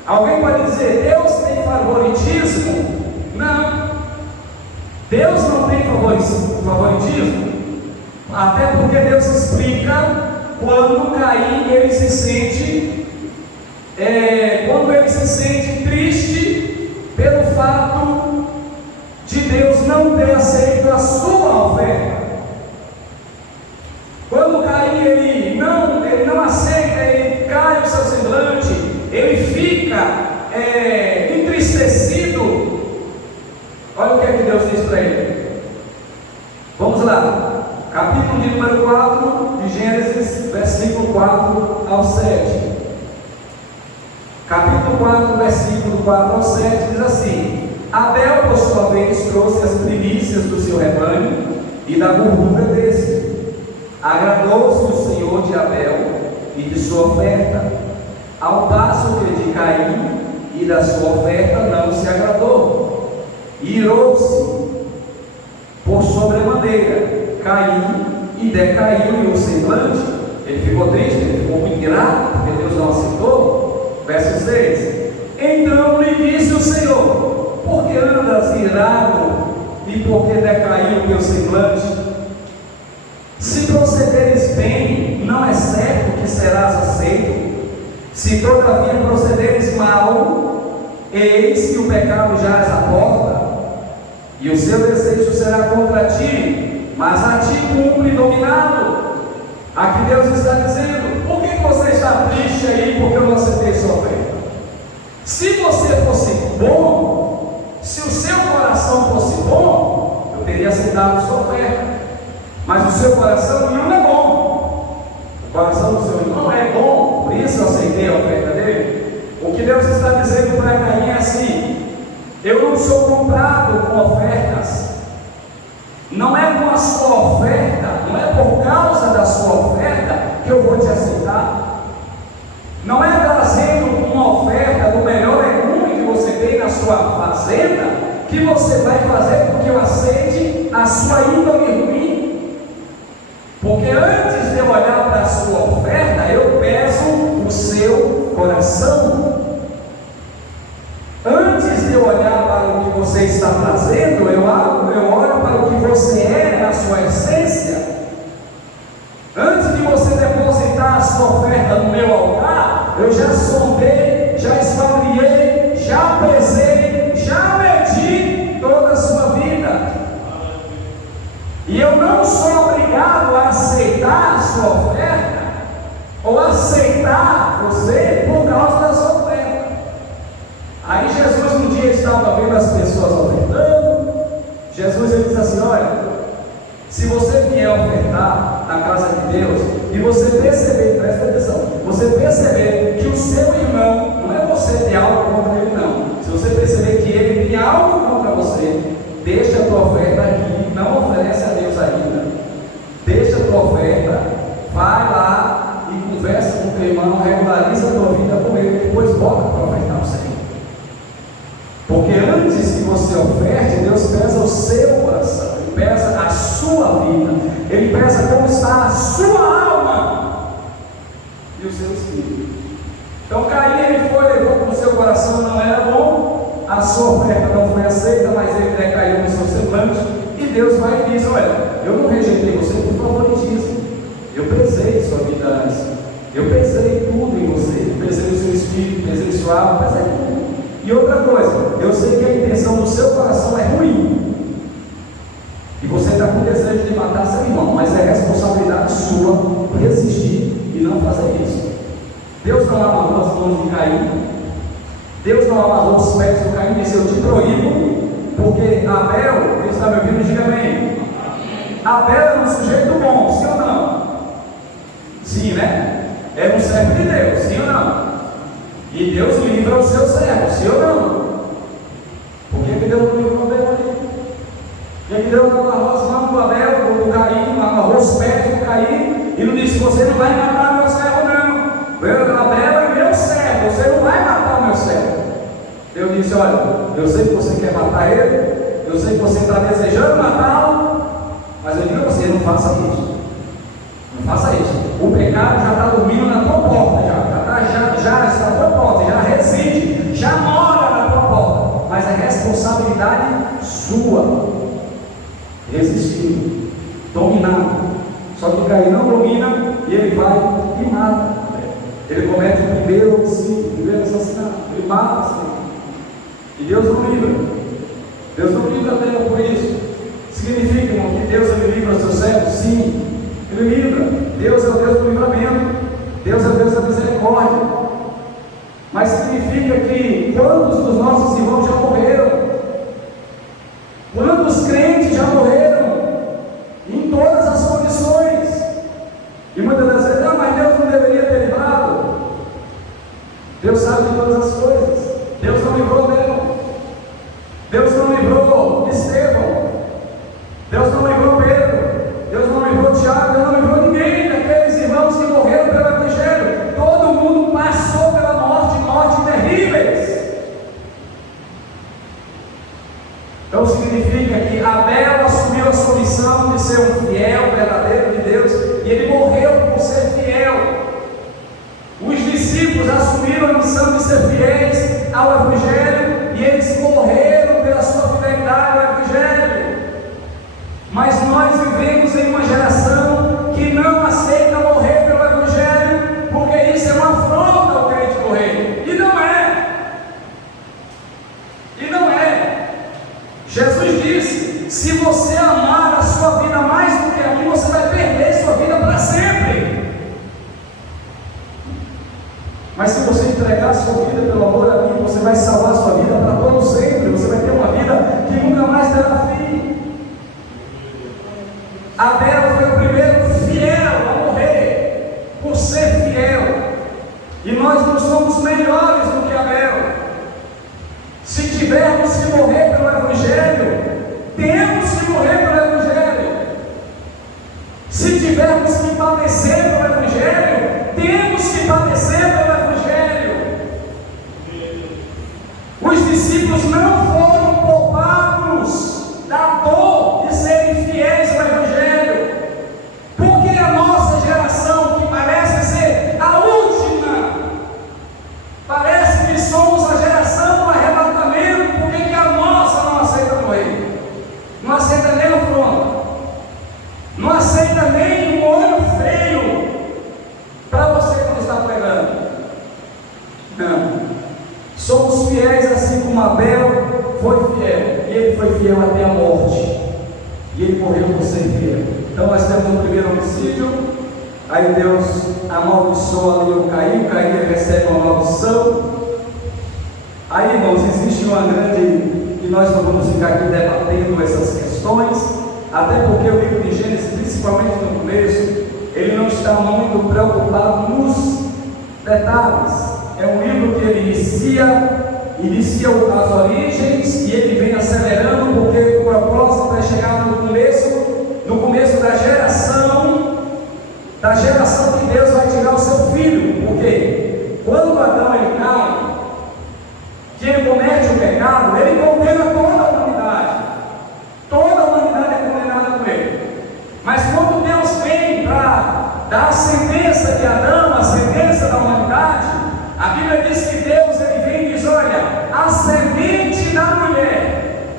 Alguém pode dizer, Deus tem favoritismo? Não, Deus não tem favoritismo, até porque Deus explica quando Caim ele se sente triste pelo fato de Deus não ter aceito a sua oferta. Quando Caim ele não aceita, ele cai o seu semblante, ele fica entristecido. Olha o que é que Deus diz para ele. Vamos lá, capítulo de número 4 de Gênesis, versículo 4 ao 7. Capítulo 4, versículo 4 ao 7 diz assim: Abel, por sua vez, trouxe as primícias do seu rebanho e da gordura desse. Agradou-se o Senhor de Abel e de sua oferta, ao passo que de Caim e da sua oferta não se agradou. Irou-se por sobremaneira Caim e decaiu-lhe o semblante, Ele ficou triste, ele ficou muito grato, porque Deus não aceitou. Verso 6: Então lhe disse o Senhor: por que andas irado e por que decaiu o teu semblante? Se procederes bem, não é certo que serás aceito. Se todavia procederes mal, eis que o pecado jaz à porta, e o seu desejo será contra ti, mas a ti cumpre dominá-lo. Aqui Deus está dizendo: por que você está triste aí porque eu não aceitei sua oferta? Se você fosse bom, se o seu coração fosse bom, eu teria aceitado sua oferta. Mas o seu coração não é bom. O coração do seu irmão é bom, por isso eu aceitei a oferta dele. O que Deus está dizendo para Caim é assim: eu não sou comprado com ofertas. Não é com a sua oferta, não é por causa da sua oferta que eu vou te aceitar. Não é trazendo uma oferta do melhor legume que você tem na sua fazenda que você vai fazer com que eu aceite a sua índole ruim. Porque antes de eu olhar para a sua oferta, eu peço o seu coração. Antes de eu olhar para o que você está trazendo, eu olho para o que você é na sua essência. Antes de você depositar a sua oferta no meu altar, eu já sondei, já esquadrinhei, já pesei, já medi toda a sua vida. E eu não sou obrigado a aceitar a sua oferta ou aceitar você por causa da sua oferta. Aí Jesus um dia estava vendo as pessoas ofertando. Jesus ele diz assim: olha, se você vier ofertar na casa de Deus e você perceber, presta atenção, você perceber que o seu irmão, não é você ter algo contra ele não, se você perceber que ele tem algo contra você, deixa a tua oferta aqui, não oferece a Deus ainda, deixa a tua oferta, vai lá e conversa com o teu irmão, regulariza a tua vida com ele, depois volta para ofertar o Senhor. Porque antes que você oferte, Deus pesa o seu coração, Ele pesa a sua vida, Ele pesa como está a sua alma e o seu espírito. Então Caim ele foi, levou para o seu coração, não era bom, a sua oferta não foi aceita, mas ele decaiu no seu semblante, e Deus vai e diz: olha, eu não rejeitei você por favoritismo, eu pesei sua vida antes, eu pesei tudo em você, eu pesei o seu espírito, pesei sua alma, pesei tudo. E outra coisa, eu sei que a intenção do seu coração é ruim, e você está com desejo de matar seu irmão, mas é responsabilidade sua resistir e não fazer isso. Deus não amarrou as mãos de Caim, Deus não amarrou os pés do Caim e disse: eu te proíbo, porque Abel, quem está me ouvindo, diga bem. Abel era um sujeito bom, sim ou não? Sim, né? Era um servo de Deus, sim ou não? E Deus livra o seu servo, sim ou não? Por que Deus não livrou Abel ali? Por que Deus não amarrou as mãos do Abel, do Caim, amarrou os pés do Caim e não disse: você não vai matar meu servo não? Abel é meu servo, você não vai matar o meu servo. Deus disse: olha, eu sei que você quer matar ele, eu sei que você está desejando matá-lo, mas eu digo a você: não faça isso. Não faça isso. O pecado já está dormindo na tua porta, já está na tua porta, já reside, já mora na tua porta, mas é responsabilidade sua resistir, dominar. Só que Caim não domina e ele vai e mata. Ele comete o primeiro homicídio, o primeiro assassinato, ele mata assim. E Deus não livra. Deus não livra a terra por isso. Significa, irmão, que Deus ele livra os seus servos? Sim, Ele livra. Deus é o Deus do livramento, Deus é o Deus da misericórdia. Mas significa que quantos dos nossos irmãos já morreram? Quantos crentes já morreram? Em todas as condições. E muitas das vezes: não, mas Deus não deveria ter livrado. Deus sabe de todas as coisas. Deus não livrou Abel. Deus não livrou Estevão. Deus não livrou Pedro. Deus não livrou Tiago. Deus não livrou ninguém daqueles irmãos que morreram pelo Evangelho. Todo mundo passou pela morte terríveis. Então significa que Abel assumiu a sua missão de ser um fiel, verdadeiro de Deus, e ele morreu por ser fiel. ao Evangelho e eles morreram pela sua fidelidade ao Evangelho. Mas nós vivemos em uma geração que não aceita morrer pelo Evangelho, porque isso é uma afronta ao crente morrer. E não é. E não é. Jesus disse: se você amar a sua vida mais do que a mim, você vai perder sua vida para sempre. Mas se você entregar a sua vida pelo amor a mim, você vai salvar a sua vida para todo sempre. Você vai ter uma vida que nunca mais terá fim. Abel foi o primeiro fiel a morrer, por ser fiel. E nós não somos melhores do que Abel. Se tivermos que morrer pelo Evangelho, temos que morrer pelo Evangelho. Se tivermos que padecer pelo Evangelho, temos que padecer pelo Evangelho. Os discípulos não foram poupados da dor de serem fiéis ao Evangelho, porque a nossa geração, que parece ser a última, parece que somos a geração do arrebatamento, porque que a nossa não aceita morrer, não aceita nem afronta, não aceita nem um olho feio para você que não está pregando. Não. Somos fiéis assim como Abel foi fiel, e ele foi fiel até a morte, e ele morreu por ser fiel. Então nós temos um primeiro homicídio, aí Deus amaldiçoa ali o Caim recebe uma maldição. Aí, irmãos, existe uma grande, que nós não vamos ficar aqui debatendo essas questões, até porque o livro de Gênesis, principalmente no começo, ele não está muito preocupado nos detalhes. É um livro que ele inicia as origens, e ele vem acelerando, porque o propósito é chegar no começo da geração que Deus vai tirar o seu filho. Porque quando Adão ele cai, que ele comete o pecado, ele condena toda a humanidade. Toda a humanidade é condenada por ele. Mas quando Deus vem para dar a sentença de Adão, a sentença da humanidade, a Bíblia diz que Deus ele vem e diz: olha, a semente da mulher,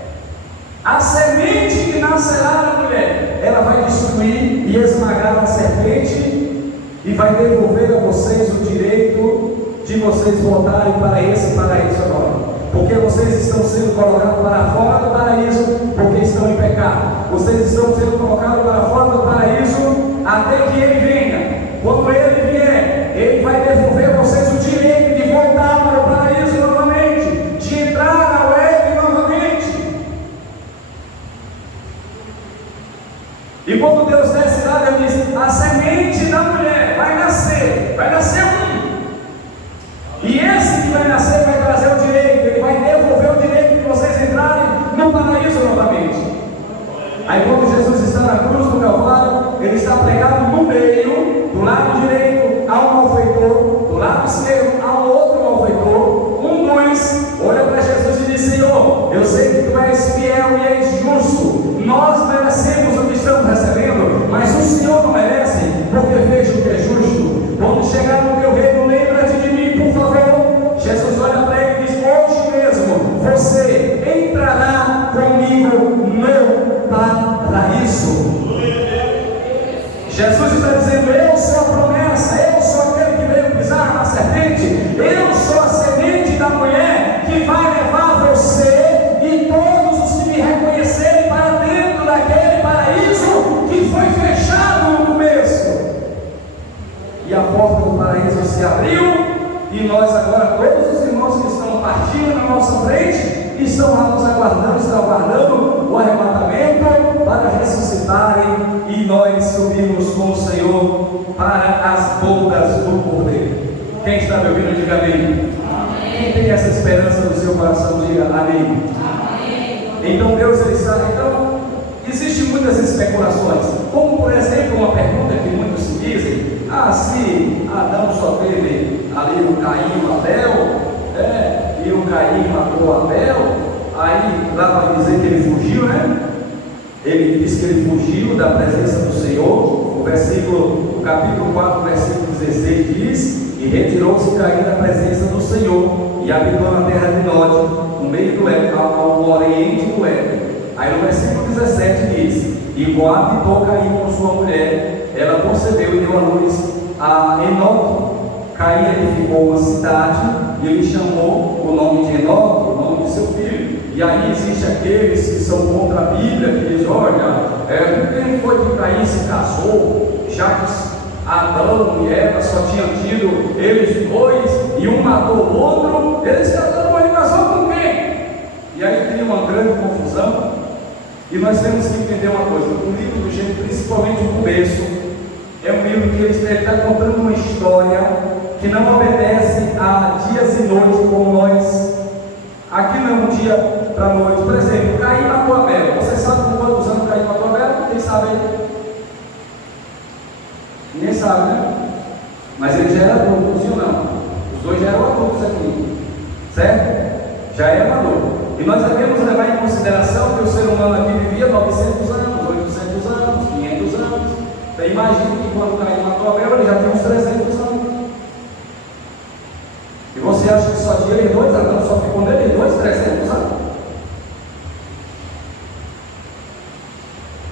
a semente que nascerá da mulher, ela vai destruir e esmagar a serpente, e vai devolver a vocês o direito de vocês voltarem para esse paraíso agora. Porque vocês estão sendo colocados para fora do paraíso, porque estão em pecado. Vocês estão sendo colocados para fora do paraíso até que ele venha. Quando ele vier, ele vai devolver a vocês o direito de voltar para o paraíso novamente, de entrar ao Éden novamente. E quando Deus desce lá, Deus diz: a semente da mulher vai nascer um. E esse que vai nascer vai trazer o direito, ele vai devolver o direito de vocês entrarem no paraíso novamente. Aí quando Jesus está na cruz do Calvário, ele está pregado no meio, do lado direito há um malfeitor, do lado esquerdo há um outro malfeitor. Um dos olha para Jesus e diz: Senhor, eu sei que tu és fiel e és justo, nós merecemos o que estamos recebendo, mas o Senhor não merece, porque veja o que é justo. Quando chegar no teu reino, lembra-te de mim, por favor. Jesus olha para ele e diz: hoje mesmo você entrará comigo no paraíso. Jesus está dizendo: eu sou a promessa, eu sou aquele que veio pisar na serpente, eu sou a semente da mulher que vai levar você e todos os que me reconhecerem para dentro daquele paraíso que foi fechado no começo. E a porta do paraíso se abriu, e nós agora, todos os irmãos que estão partindo na nossa frente, estão lá nos aguardando, estão aguardando o arrebatamento para ressuscitarem e nós subimos com o Senhor para as bodas do Cordeiro. Quem está me ouvindo, diga amém. Amém. Quem tem essa esperança no seu coração, diga amém. Amém. Então Deus ele sabe. Então existem muitas especulações, como por exemplo uma pergunta que muitos se dizem: se Adão só teve ali o Caim e o Abel, e o Caim matou Abel, aí lá vai dizer que ele fugiu, né? Ele diz que ele fugiu da presença do Senhor. O capítulo 4, versículo 16 diz diz: e retirou-se Caim da presença do Senhor, e habitou na terra de Nod, no meio do Éden, ao oriente do Éden. Aí no versículo 17 diz: e habitou Caim com sua mulher, ela concebeu e deu à luz a Enoque. Caim edificou uma cidade e ele chamou o nome de Enoque, o nome de seu filho. E aí existe aqueles que são contra a Bíblia, que dizem: olha, quem foi que Caim se casou, já que Adão e Eva só tinham tido eles dois, e um matou o outro, eles casaram, ele casou com quem? E aí cria uma grande confusão, e nós temos que entender uma coisa: o livro do Gênesis, principalmente o começo, é um livro que ele está contando uma história que não obedece a dias e noites como nós. Aqui não é um dia para noite. Por exemplo, Caim matou Abel. Você sabe com quantos anos Caim matou Abel? Quem sabe aí? Ninguém sabe, né? Mas ele já era adulto, sim ou não? Os dois já eram adultos aqui, certo? Já era adulto. E nós devemos levar em consideração que o ser humano aqui vivia 900 anos, 800 anos, 500 anos. Então imagine que quando Caim matou Abel, ele já tinha uns 300 anos. E você acha que só tinha eles dois? Adão só ficou neles dois, 300 anos?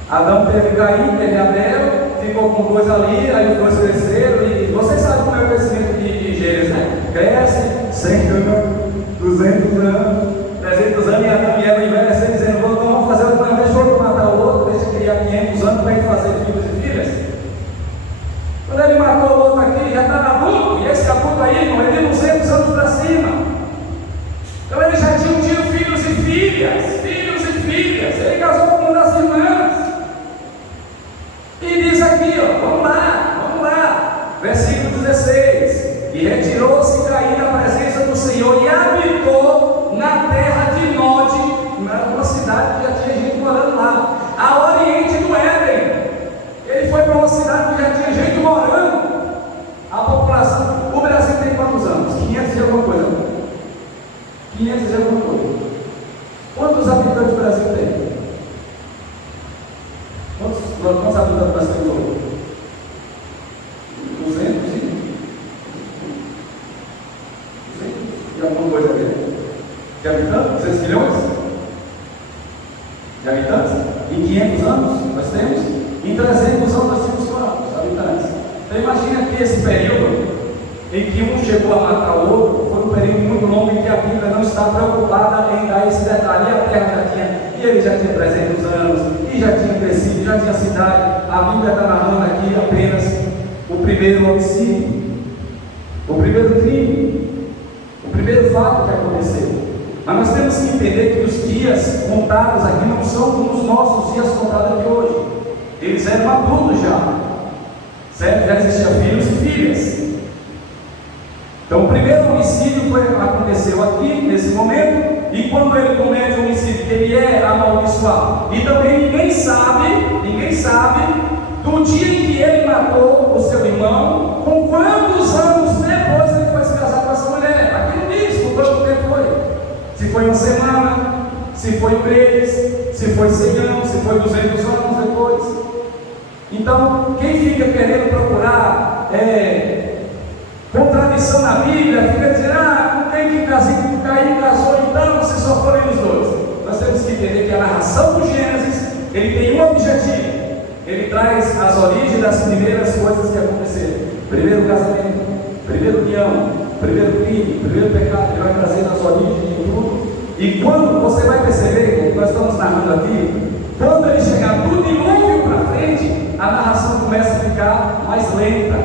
Adão teve Caim, teve Abel, ficou com dois ali, aí os dois cresceram, e vocês sabem como é o crescimento de Gênesis, né? Cresce 100 anos, 200 anos, 300 anos, e Adão e Eva envelhecendo, dizendo: vamos fazer outra coisa, deixa o outro matar o outro, deixa criar 500 anos para ele fazer filhos e filhas. Quando ele matou o outro aqui, já estava adulto, e esse adulto aí, irmão, ele 200 anos para cima. Então ele já tinha tido filhos e filhas, ele casou com uma das irmãs. E diz aqui, ó, vamos lá, versículo 16: e retirou-se Caim da presença do Senhor e habitou na terra de Nod, uma cidade que já tinha gente morando lá, a oriente do Éden. Ele foi para uma cidade que já tinha gente morando. A população, o Brasil tem quantos anos? 500 e alguma coisa. 500 e alguma coisa. Quantos habitantes o Brasil tem? Quantos habitantes nós temos hoje? 200 e alguma coisa aqui. De habitantes? 200 milhões? De habitantes? Em 500 anos nós temos? Em 300 anos nós temos quantos habitantes? Então imagina que esse período em que um chegou a matar o outro foi um período muito longo em que a Bíblia não está preocupada em dar esse detalhe. E a terra já tinha, e ele já tinha 300 anos, e já tinha crescido, já tinha cidade. A Bíblia está narrando aqui apenas o primeiro homicídio, o primeiro crime, o primeiro fato que aconteceu. Mas nós temos que entender que os dias contados aqui não são como os nossos dias contados aqui hoje. Eles eram adultos já, certo? Já existiam filhos e filhas. Então o primeiro homicídio aconteceu aqui, nesse momento. E quando ele comete o homicídio, ele é amaldiçoado. E também ninguém sabe do dia em que ele matou o seu irmão, com quantos anos depois ele foi se casar com essa mulher. Aqui não diz com quanto tempo foi. Se foi uma semana, se foi 3, se foi 100 anos, se foi 200 anos depois. Então, quem fica querendo procurar contradição na Bíblia, fica dizendo: não tem que Caim casou, então se só forem os dois. Nós temos que entender que a narração do Gênesis, ele tem um objetivo. Ele traz as origens das primeiras coisas que aconteceram. Primeiro casamento, primeiro união, primeiro crime, primeiro pecado. Ele vai trazer as origens de tudo. E quando você vai perceber, o que nós estamos narrando aqui, quando ele chegar do dilúvio para frente, a narração começa a ficar mais lenta.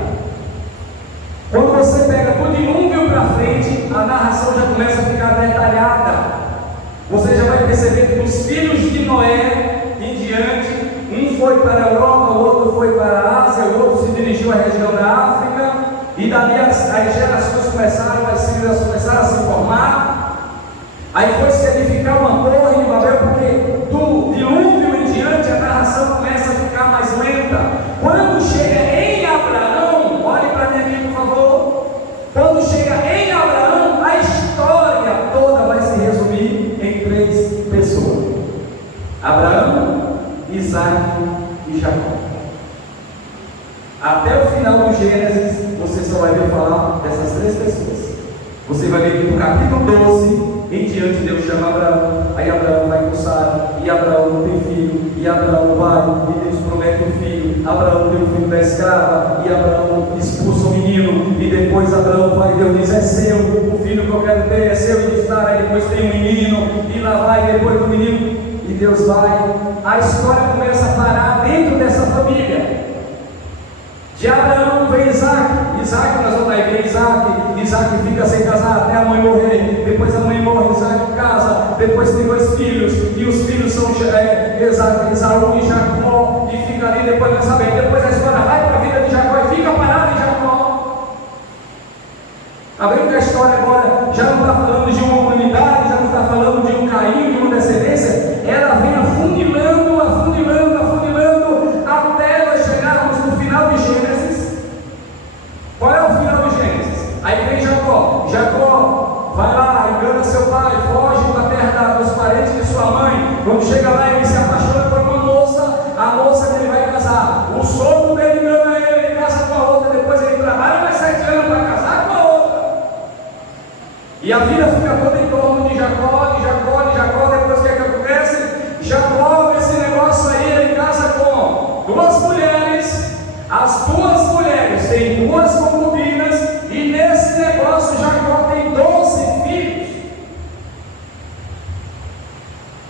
Quando você pega do dilúvio para frente, a narração já começa a ficar detalhada. Você já vai perceber que dos filhos de Noé em diante, um foi para a Europa, o outro foi para a Ásia, o outro se dirigiu à região da África, e dali as gerações começaram, as filhas começaram a se formar. Aí foi se edificar uma torre em Babel, porque do dilúvio em diante a narração começa a ficar mais lenta. Quando chega em Abraão, olhe para mim aqui por favor. Quando chega em Abraão, a história toda vai se resumir em 3 pessoas: Abraão, Isaac e Jacó. Até o final do Gênesis, você só vai ver vai falar dessas três pessoas. Você vai ver que no capítulo 12 em diante, Deus chama Abraão, aí Abraão vai com Sara, e Abraão não tem filho, e Abraão vai, e Deus promete um filho. Abraão tem o filho da escrava, e Abraão expulsa o menino, e depois Abraão vai, e Deus diz: é seu, o filho que eu quero ter é seu, e diz: aí depois tem um menino, e lá vai, depois do menino, e Deus vai. A história começa a parar dentro dessa família. De Abraão vem Isaac, nós vamos ver Isaac fica sem casar até a mãe morrer, depois a mãe morre, Isaac casa, depois tem 2 filhos, e os filhos são Esaú e Jacó, e fica ali, depois vai saber, depois a história vai para a vida de Jacó e fica parada em Jacó. Está vendo que a história agora já não está falando de uma humanidade, já não está falando de um Caim, de uma descendência, ela vem afunilando, até nós chegarmos no final de Gênesis. Qual é o final de Gênesis? Aí vem Jacó vai lá, engana seu pai, foge da terra dos parentes de sua mãe. Quando chega lá, ele se apaixona por uma moça, a moça que ele vai casar. O sogro dele engana ele casa com a outra, depois ele trabalha mais 7 anos para casar com a outra. E a vida fica toda em torno de Jacó. Depois o que é que acontece? Jacó, esse negócio aí, ele casa com 2 mulheres. As 2 mulheres têm 2 concubinas, e nesse negócio Jacó tem 12 filhos.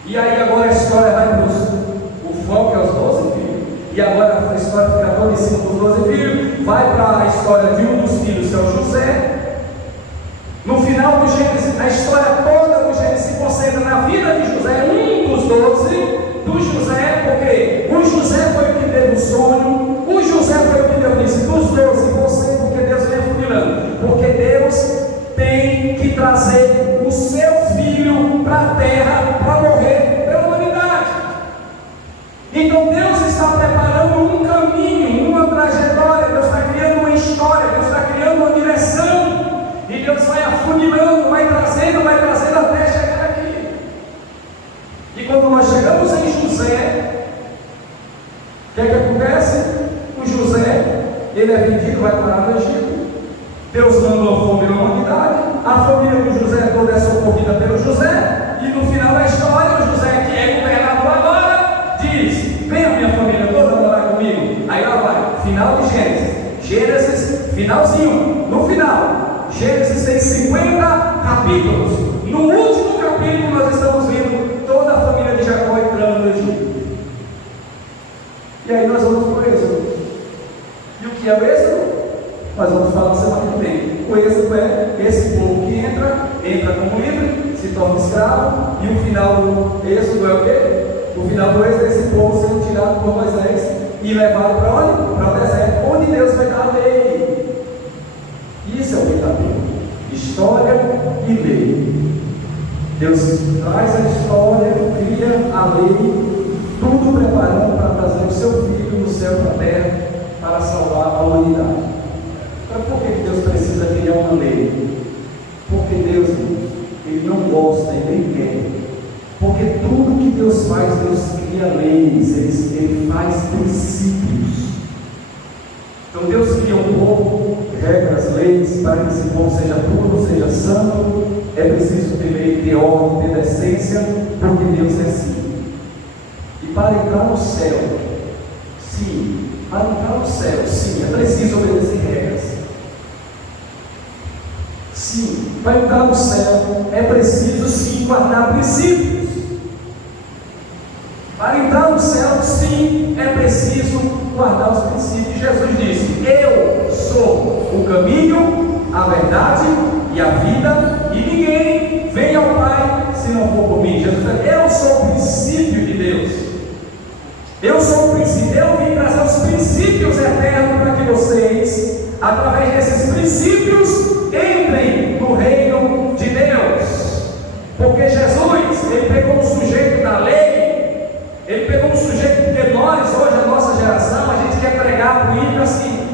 E aí agora a história vai para o foco é os 12 filhos. E agora a história fica toda em cima dos 12 filhos. Vai para a história de um dos filhos, que é o José. No final do Gênesis, a história toda do Gênesis se concentra na vida de José, um dos 12, do José, porque o José foi o que teve o sonho, o José foi o que Deus disse, dos 12, você, porque Deus vem afunilando, porque Deus tem que trazer o seu filho para a terra, para morrer pela humanidade. Então Deus está preparando um caminho, uma trajetória, Deus está criando uma história, Deus está criando uma direção, e Deus vai afunilando, vai trazendo até chegar aqui. E quando nós chegamos em José, o que é que acontece? O José, ele é vendido, vai parar no Egito. Deus mandou a fome na humanidade. A família do José toda é socorrida pelo José. E no final da história, o José, que é governador agora, diz: venha minha família toda morar comigo. Aí lá vai, final de Gênesis, finalzinho, no final. Gênesis tem 50 capítulos. No último capítulo nós estamos vendo toda a família de Jacó entrando no Egito. E aí nós vamos para o Êxodo. E o que é o Êxodo? Nós vamos falar semana que vem. O Êxodo é esse povo que entra como livre, se torna escravo, e o final do Êxodo é o quê? O final do Êxodo é esse povo sendo tirado por Moisés e levado para onde? Para o deserto, onde Deus vai dar a lei. Isso é o Pentateuco, história e lei. Deus traz a história, cria a lei, tudo preparando para trazer o seu filho do céu para a terra para salvar a humanidade. Mas por que Deus precisa criar uma lei? Porque Deus, Ele não gosta, Ele nem quer. Porque tudo que Deus faz, Deus cria leis, Ele faz princípios. Então Deus cria um povo, regras, leis, para que esse povo seja puro, seja santo. É preciso ter lei, ter ordem, ter decência, porque Deus é assim. E para entrar no céu, sim, é preciso obedecer regras. Sim, para entrar no céu, é preciso sim guardar princípios. Para entrar no céu, sim, é preciso guardar os princípios. Jesus disse: eu sou o caminho, a verdade e a vida, e ninguém vem ao Pai se não for por mim. Jesus disse: eu sou o princípio de Deus. Eu sou o princípio. Eu vim trazer os princípios eternos para que vocês, através desses princípios, entrem no reino de Deus. Porque Jesus, Ele pegou um sujeito da lei, Ele pegou um sujeito, porque nós, hoje, a nossa geração, a gente quer pregar para o ímpio assim: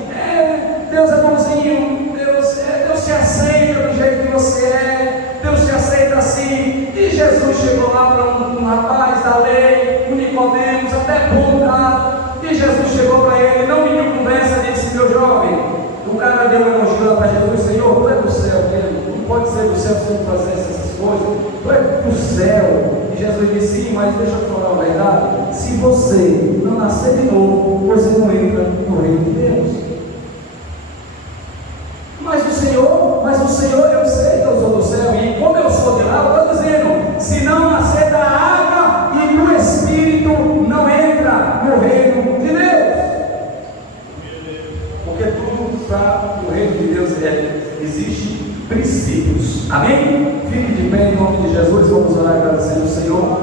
Deus é bonzinho, Deus te aceita do jeito que você é, Deus te aceita assim. E Jesus chegou lá para um rapaz da lei, o Nicodemos, até bondade, e Jesus chegou para ele, não me deu conversa, disse: meu jovem, o cara deu um elogio para Jesus: Senhor, tu é do céu mesmo, não pode ser do céu se não fazer essas coisas, tu é do céu. E Jesus disse: sim, mas deixa eu falar a verdade, se você não nascer de novo, você não entra no reino de Deus. Mas o Senhor, eu sei que eu sou do céu, e como eu sou de lá, eu estou dizendo: se não nascer da água e do Espírito, não entra no reino de Deus. Porque tudo para o reino de Deus existe princípios. Amém? Fique de pé em nome de Jesus, vamos orar agradecendo o Senhor.